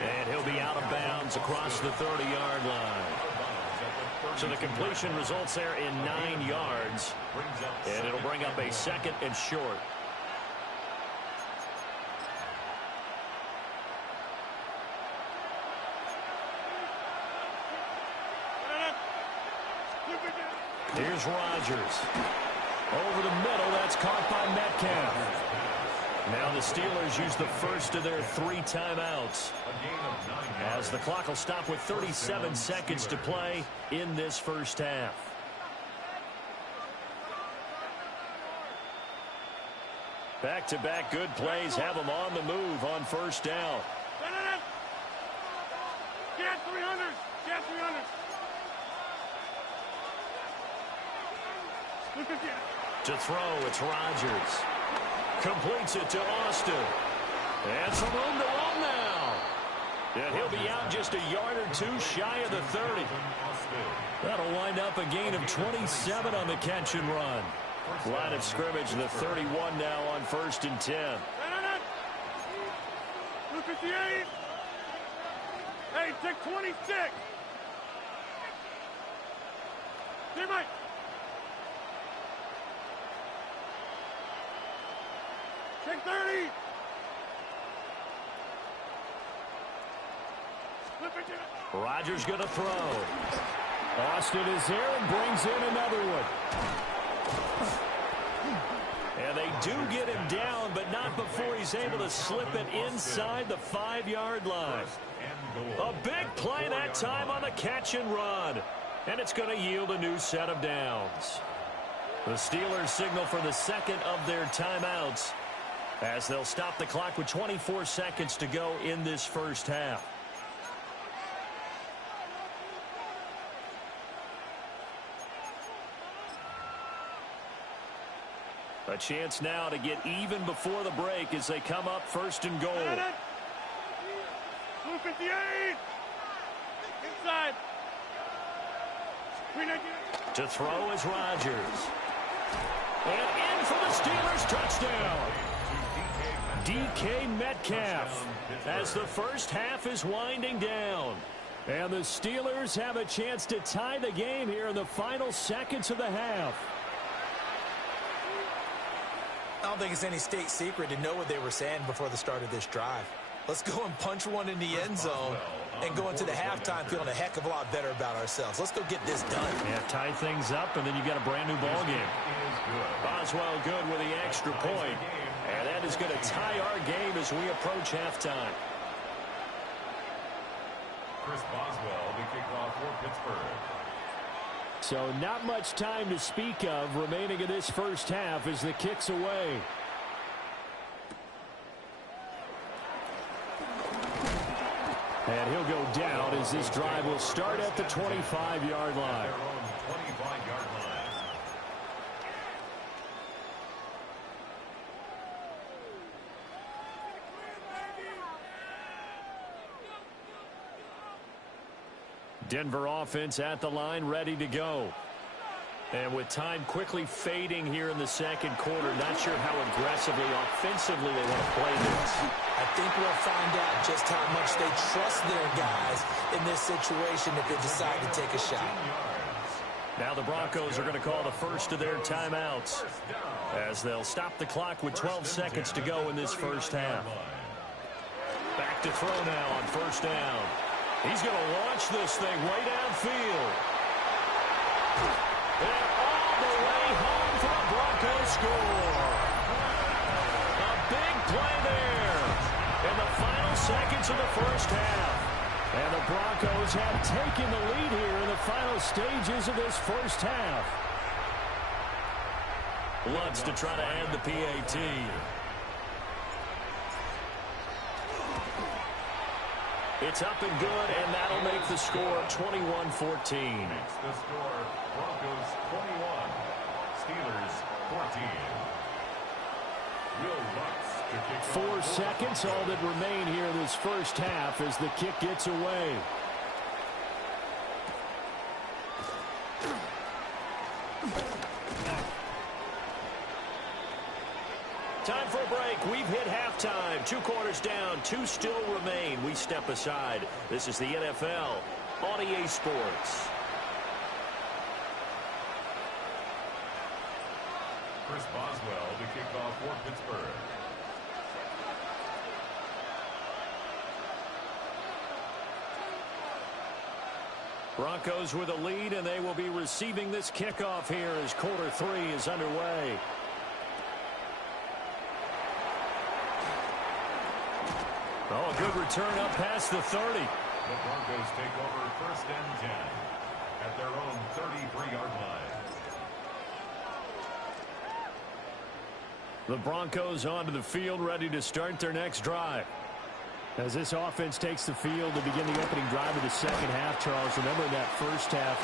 And he'll be out of bounds across the 30-yard line. So the completion results there in 9 yards. And it'll bring up a 2nd and short. Here's Rodgers. Over the middle, that's caught by Metcalf. Now the Steelers use the first of their 3 timeouts, as the clock will stop with 37 seconds to play in this first half. Back-to-back good plays have them on the move on first down. Get 300! Get 300! To throw, it's Rodgers. Completes it to Austin. And some room to run now. And he'll be out just a yard or 2 shy of the 30. That'll wind up a gain of 27 on the catch and run. Line of scrimmage, the 31 now on 1st and 10. 58. Hey, take 26. Hey, Mike. Take 30. Rodgers going to throw. Austin is there and brings in another one. And they do get him down, but not before he's able to slip it inside the 5-yard line. A big play that time on the catch and run. And it's going to yield a new set of downs. The Steelers signal for the 2nd of their timeouts, as they'll stop the clock with 24 seconds to go in this first half. A chance now to get even before the break as they come up 1st and goal. 58. Inside. To throw is Rodgers. And in for the Steelers touchdown. DK Metcalf, as the first half is winding down. And the Steelers have a chance to tie the game here in the final seconds of the half. I don't think it's any state secret to know what they were saying before the start of this drive. Let's go and punch one in the end zone and go into the halftime feeling a heck of a lot better about ourselves. Let's go get this done. Yeah, tie things up, and then you got a brand new ball game. Boswell good with the extra point. And that is going to tie our game as we approach halftime. Chris Boswell, the kickoff for Pittsburgh. So not much time to speak of remaining in this first half as the kick's away. And he'll go down as this drive will start at the 25-yard line. Denver offense at the line, ready to go. And with time quickly fading here in the second quarter, not sure how aggressively, offensively they want to play this. I think we'll find out just how much they trust their guys in this situation if they decide to take a shot. Now the Broncos are going to call the first of their timeouts as they'll stop the clock with 12 seconds to go in this first half. Back to throw now on first down. He's going to launch this thing way downfield. And all the way home for a Broncos score. A big play there in the final seconds of the first half. And the Broncos have taken the lead here in the final stages of this first half. Lutz to try to add the PAT. It's up and good, and that'll make the score 21-14. Makes the score Broncos 21, Steelers 14. Will Lutz to kick off. 4 seconds, all that remain here in this first half as the kick gets away. Time for a break. We've hit halftime. 2 quarters down. 2 still remain. We step aside. This is the NFL on EA Sports. Chris Boswell to kick off for Pittsburgh. Broncos with a lead, and they will be receiving this kickoff here as quarter 3 is underway. Oh, a good return up past the 30. The Broncos take over first and 10 at their own 33-yard line. The Broncos onto the field, ready to start their next drive. As this offense takes the field to begin the opening drive of the second half, Charles, remember that first half,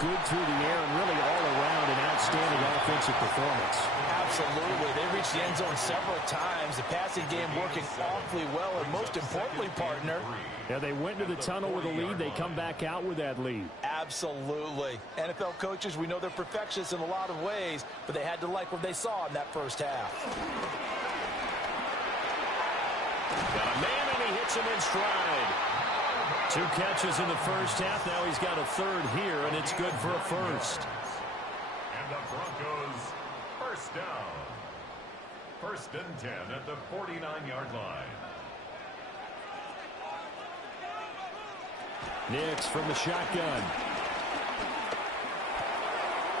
good through the air and really all around an outstanding offensive performance. Absolutely. They reached the end zone several times. The passing game working awfully well, and most importantly, partner. Yeah, they went into the tunnel with a lead. They come back out with that lead. Absolutely. NFL coaches, we know they're perfectionists in a lot of ways, but they had to like what they saw in that first half. Got a man, and he hits him in stride. 2 catches in the first half. Now he's got a third here, and it's good for a first. And the Broncos first down. First and 10 at the 49-yard line. Nix from the shotgun.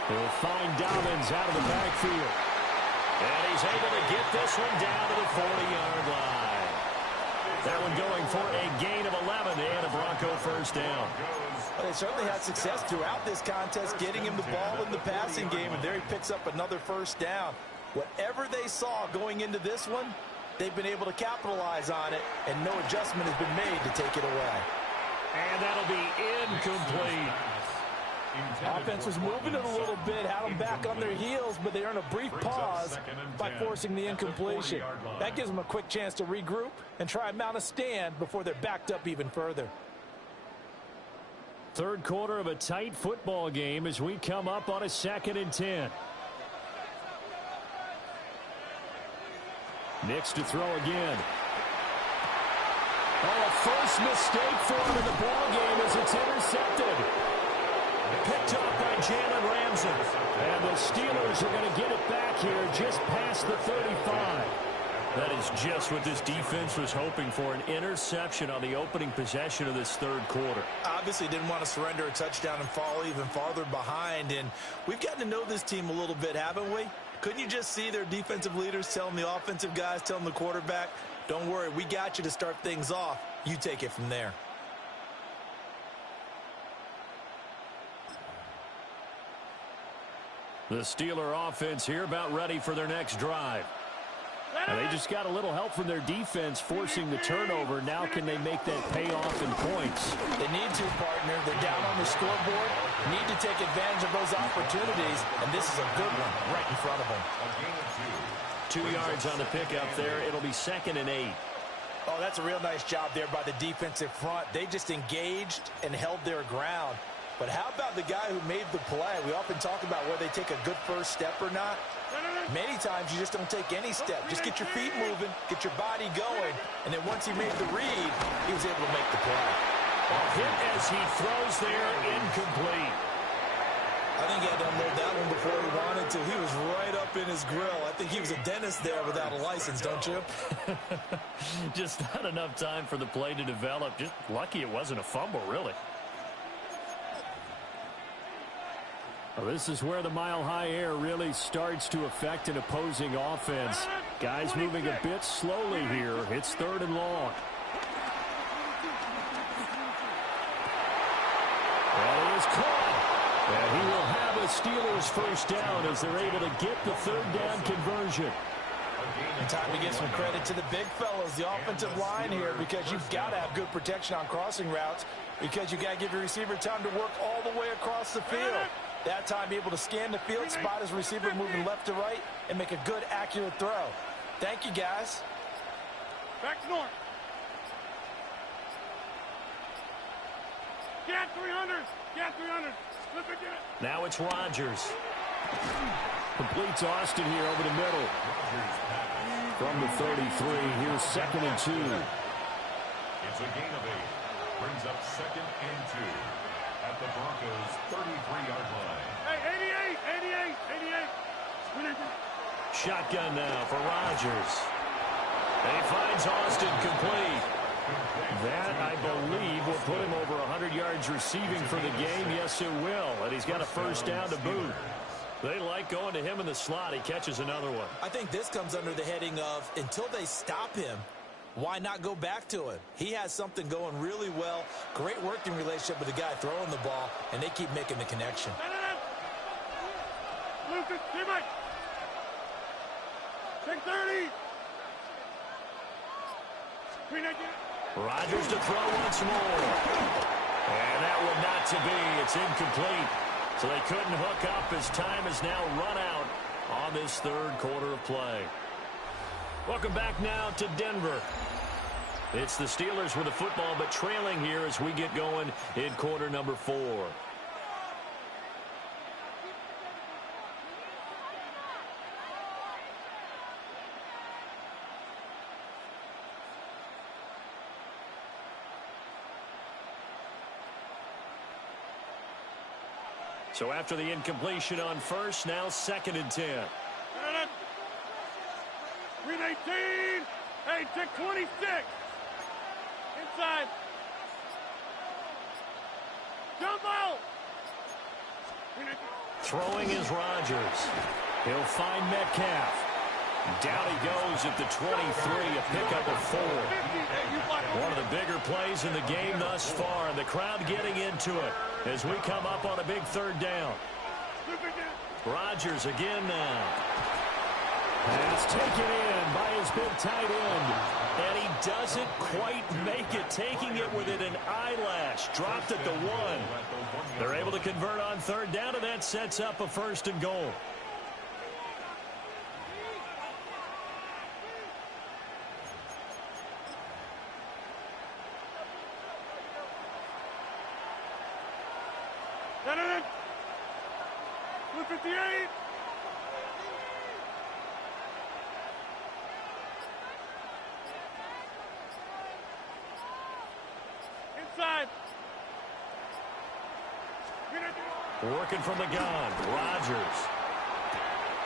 He'll find Dobbins out of the backfield. And he's able to get this one down to the 40-yard line. That one going for a gain of 11 and a Bronco first down. Well, they certainly had success throughout this contest, getting him the ball in the passing game, and there he picks up another first down. Whatever they saw going into this one, they've been able to capitalize on it, and no adjustment has been made to take it away. And that'll be incomplete. Offense was moving it a little bit, had them back on their heels, but they earn a brief pause by forcing the incompletion. That gives them a quick chance to regroup and try and mount a stand before they're backed up even further. Third quarter of a tight football game as we come up on a 2nd and 10. Nix to throw again. Oh, a first mistake for him in the ball game as it's intercepted. Picked up by Jalen Ramsey. And the Steelers are going to get it back here just past the 35. That is just what this defense was hoping for, an interception on the opening possession of this third quarter. Obviously didn't want to surrender a touchdown and fall even farther behind. And we've gotten to know this team a little bit, haven't we? Couldn't you just see their defensive leaders telling the offensive guys, telling the quarterback, don't worry, we got you to start things off. You take it from there. The Steeler offense here about ready for their next drive. And they just got a little help from their defense forcing the turnover. Now can they make that pay off in points? They need to, partner. They're down on the scoreboard. Need to take advantage of those opportunities. And this is a good one right in front of them. 2 yards on the pickup there. It'll be 2nd and 8. Oh, that's a real nice job there by the defensive front. They just engaged and held their ground. But how about the guy who made the play? We often talk about whether they take a good first step or not. Many times you just don't take any step. Just get your feet moving, get your body going, and then once he made the read, he was able to make the play. A hit as he throws there, incomplete. I think he had to unload that one before he wanted to. He was right up in his grill. I think he was a dentist there without a license, don't you? Just not enough time for the play to develop. Just lucky it wasn't a fumble, really. Well, this is where the mile-high air really starts to affect an opposing offense. Guys moving a bit slowly here. It's 3rd and long. That is caught. And he will have a Steelers first down as they're able to get the 3rd down conversion. And time to give some credit to the big fellas, the offensive line here, because you've got to have good protection on crossing routes, because you've got to give your receiver time to work all the way across the field. That time, be able to scan the field, spot his receiver moving left to right, and make a good, accurate throw. Thank you, guys. Back north. Get 300. Get 300. Flip it, get it. Now it's Rodgers. Completes Austin here over the middle. From the 33, here's 2nd and 2. It's a gain of 8. Brings up 2nd and 2 at the Broncos' 33-yard line. Hey, 88, 88, 88. Shotgun now for Rodgers. And he finds Austin complete. That, I believe, will put him over 100 yards receiving for the game. Yes, it will. And he's got a first down to boot. They like going to him in the slot. He catches another one. I think this comes under the heading of, until they stop him, why not go back to him? He has something going really well. Great working relationship with the guy throwing the ball, and they keep making the connection. Lucas, team Mike. Take 30. Rodgers to throw once more. And that one not to be. It's incomplete. So they couldn't hook up as time has now run out on this 3rd quarter of play. Welcome back now to Denver. It's the Steelers with the football, but trailing here as we get going in quarter number 4. So after the incompletion on first, now 2nd and 10. Green 18. Hey, take 26. Inside. Jump out. Throwing is Rodgers. He'll find Metcalf. Down he goes at the 23, a pickup of 4. One of the bigger plays in the game thus far, and the crowd getting into it as we come up on a big 3rd down. Rodgers again now. Pass taken in by his big tight end. And he doesn't quite make it, taking it within an eyelash. Dropped at the 1. They're able to convert on 3rd down, and that sets up a 1st and goal. Blue 58. Inside. Working from the gun, Rodgers.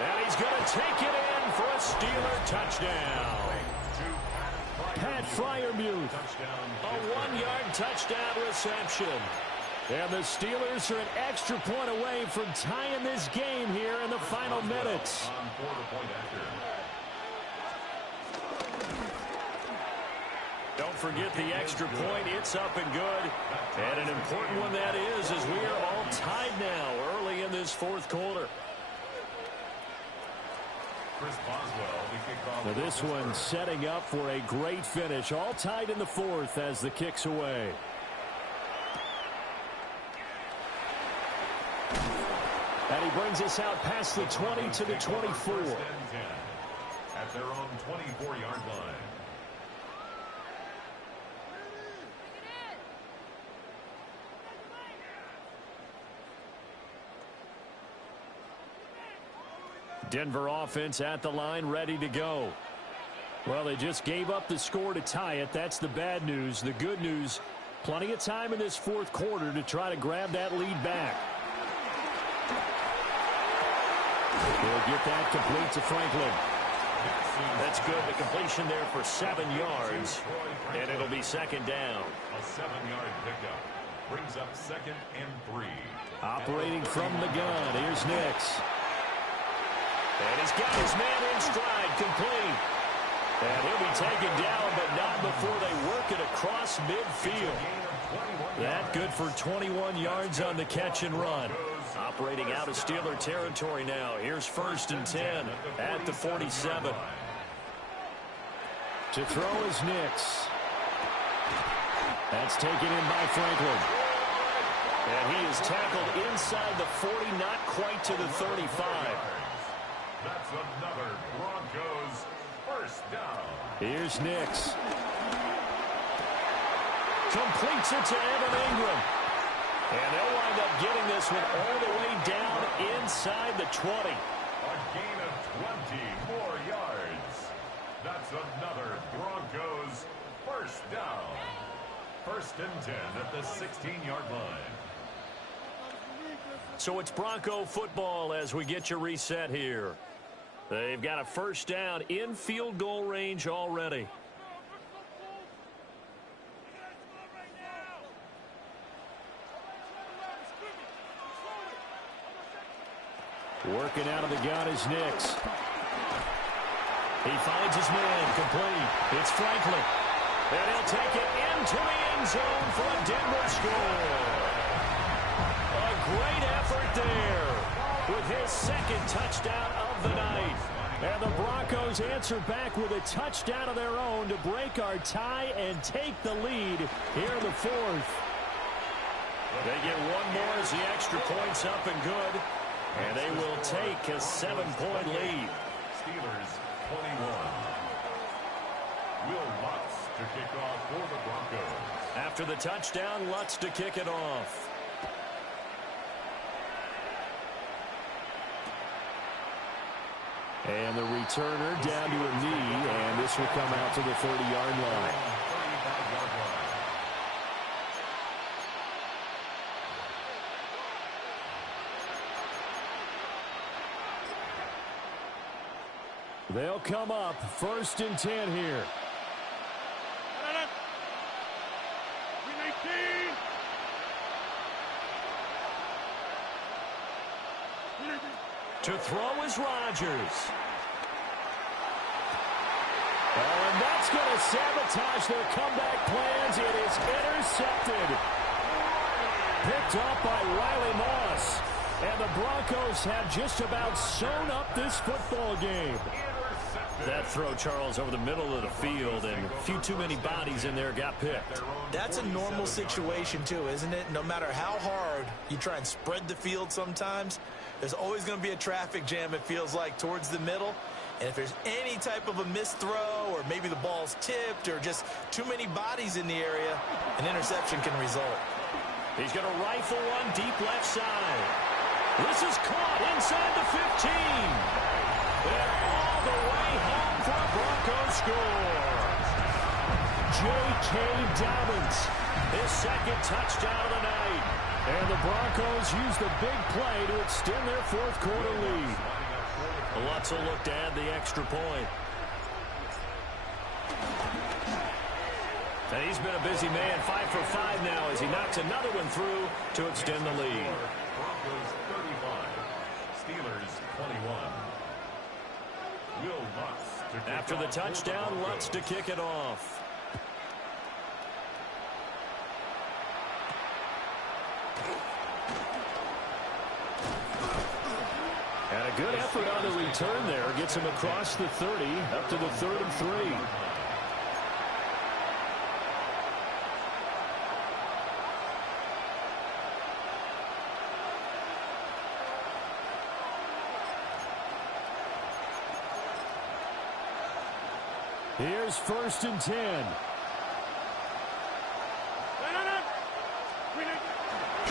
And he's going to take it in for a Steeler touchdown. Pat Freiermuth. A 1-yard touchdown reception. And the Steelers are an extra point away from tying this game here in the final minutes. Don't forget the extra point. It's up and good. And an important one that is, as we are all tied now early in this 4th quarter. Now this one setting up for a great finish. All tied in the 4th as the kick's away. And he brings us out past the 20 to the 24. At their own 24-yard line. Denver offense at the line, ready to go. Well, they just gave up the score to tie it. That's the bad news. The good news, plenty of time in this fourth quarter to try to grab that lead back. He'll get that complete to Franklin. That's good. The completion there for 7 yards, and it'll be second down. A 7-yard pickup brings up 2nd and 3. Operating from the gun, here's Nix. And he's got his man in stride, complete. And he'll be taken down, but not before they work it across midfield. That good for 21 yards on the catch and run. Operating out of Steeler territory now. Here's 1st and 10 at the 47. To throw is Nix. That's taken in by Franklin. And he is tackled inside the 40, not quite to the 35. That's another Broncos first down. Here's Nix. Completes it to Evan Ingram. And they'll wind up getting this one all the way down inside the 20. A gain of 20 more yards. That's another Broncos first down. 1st and 10 at the 16-yard line. So it's Bronco football as we get you reset here. They've got a first down in field goal range already. Working out of the gun is Nix. He finds his man, complete. It's Franklin. And he'll take it into the end zone for a Denver score. A great effort there with his 2nd touchdown of the night. And the Broncos answer back with a touchdown of their own to break our tie and take the lead here in the 4th. They get one more as the extra point's up and good. And they will take a 7-point lead. Steelers 21. Will Lutz to kick off for the Broncos. After the touchdown, Lutz to kick it off. And the returner down to a knee, and this will come out to the 30-yard line. 35-yard line. They'll come up 1st and 10 here. To throw is Rodgers. Oh, and that's going to sabotage their comeback plans. It is intercepted. Picked off by Riley Moss. And the Broncos have just about sewn up this football game. That throw, Charles, over the middle of the field, and a few too many bodies in there got picked. That's a normal situation, too, isn't it? No matter how hard you try and spread the field sometimes, there's always going to be a traffic jam, it feels like, towards the middle. And if there's any type of a missed throw, or maybe the ball's tipped, or just too many bodies in the area, an interception can result. He's going to rifle one deep left side. This is caught inside the 15. And all the way home for a Broncos score. J.K. Dobbins, his 2nd touchdown of the night. And the Broncos use the big play to extend their 4th quarter lead. Lutz will look to add the extra point. And he's been a busy man, 5 for 5 now as he knocks another one through to extend the lead. Broncos 35, Steelers 21. Will Lutz to kick After the off for touchdown, Lutz to kick it off. And a good effort on the return there. Gets him across the 30, up to the 3rd and 3. Here's 1st and 10.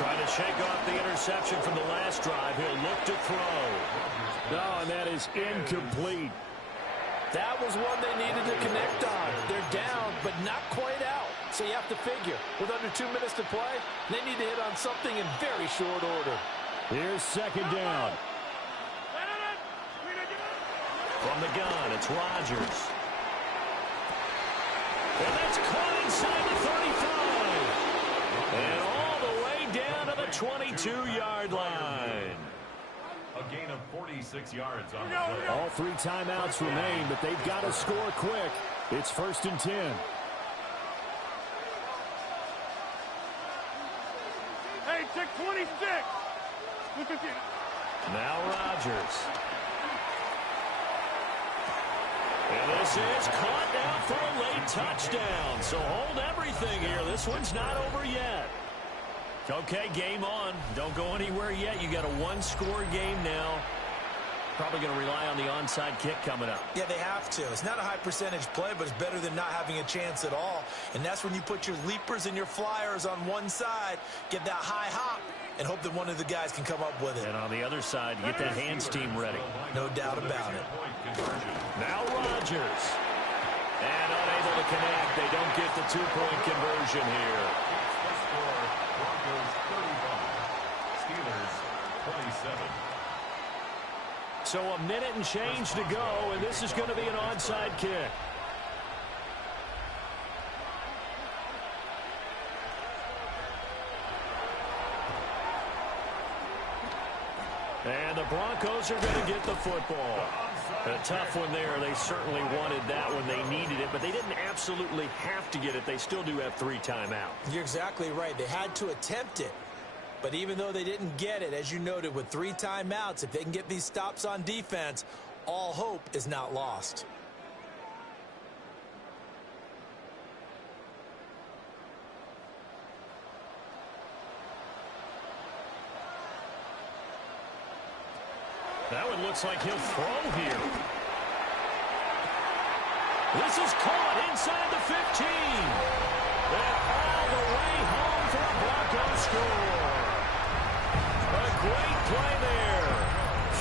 Trying to shake off the interception from the last drive. He'll look to throw. No, and that is incomplete. That was one they needed to connect on. They're down, but not quite out. So you have to figure, with under 2 minutes to play, they need to hit on something in very short order. Here's second down. From the gun, it's Rodgers. And that's caught inside the 35. And all the way down to the 22-yard line. A gain of 46 yards on the play. All 3 timeouts remain, but they've got to score quick. It's 1st and 10. Hey, check 26. Look at you. Now Rodgers. And this is caught now for a late touchdown. So hold everything here. This one's not over yet. Okay, game on. Don't go anywhere yet. You got a 1-score game now. Probably going to rely on the onside kick coming up. Yeah, they have to. It's not a high percentage play, but it's better than not having a chance at all. And that's when you put your leapers and your flyers on one side, get that high hop, and hope that one of the guys can come up with it. And on the other side, get that hands team ready. No doubt about it. Now Rodgers. And unable to connect. They don't get the 2-point conversion here. Broncos 35, Steelers 27. So a minute and change to go, and this is going to be an onside kick. And the Broncos are going to get the football. A tough one there. They certainly wanted that when they needed it, but they didn't absolutely have to get it. They still do have 3 timeouts. You're exactly right. They had to attempt it. But even though they didn't get it, as you noted, with 3 timeouts, if they can get these stops on defense, all hope is not lost. That one looks like he'll throw here. This is caught inside the 15. And all the way home for a Broncos score. A great play there.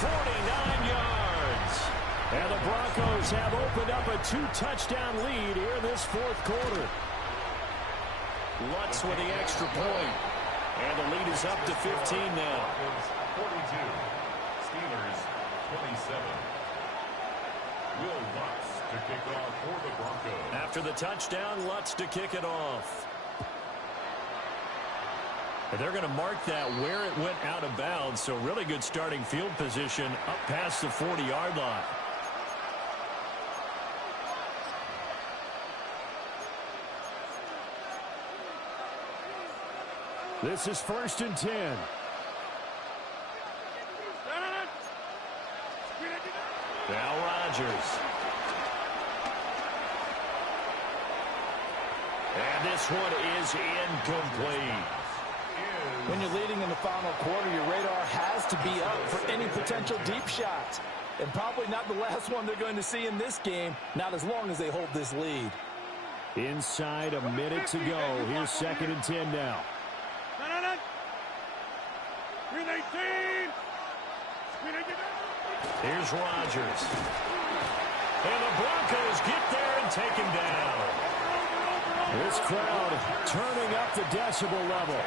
49 yards. And the Broncos have opened up a 2-touchdown lead here in this 4th quarter. Lutz with the extra point. And the lead is up to 15 now. 42. Steelers 27. Will Lutz to kick off for the Broncos. After the touchdown, Lutz to kick it off. And they're going to mark that where it went out of bounds, so really good starting field position up past the 40-yard line. This is 1st and 10. Now Rodgers. And this one is incomplete. When you're leading in the final quarter, your radar has to be up for any potential deep shots. And probably not the last one they're going to see in this game, not as long as they hold this lead. Inside a minute to go. Here's 2nd and 10 now. 319. Here's Rodgers. And the Broncos get there and take him down. This crowd turning up the decibel level.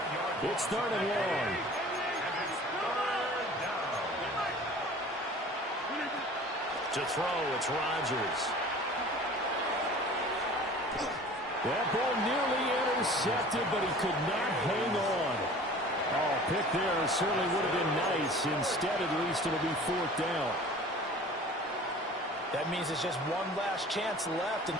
It's 3rd and long. To throw, it's Rodgers. That ball nearly intercepted, but he could not hang on. Oh, pick there certainly would have been nice. Instead, at least, it'll be 4th down. That means it's just one last chance left.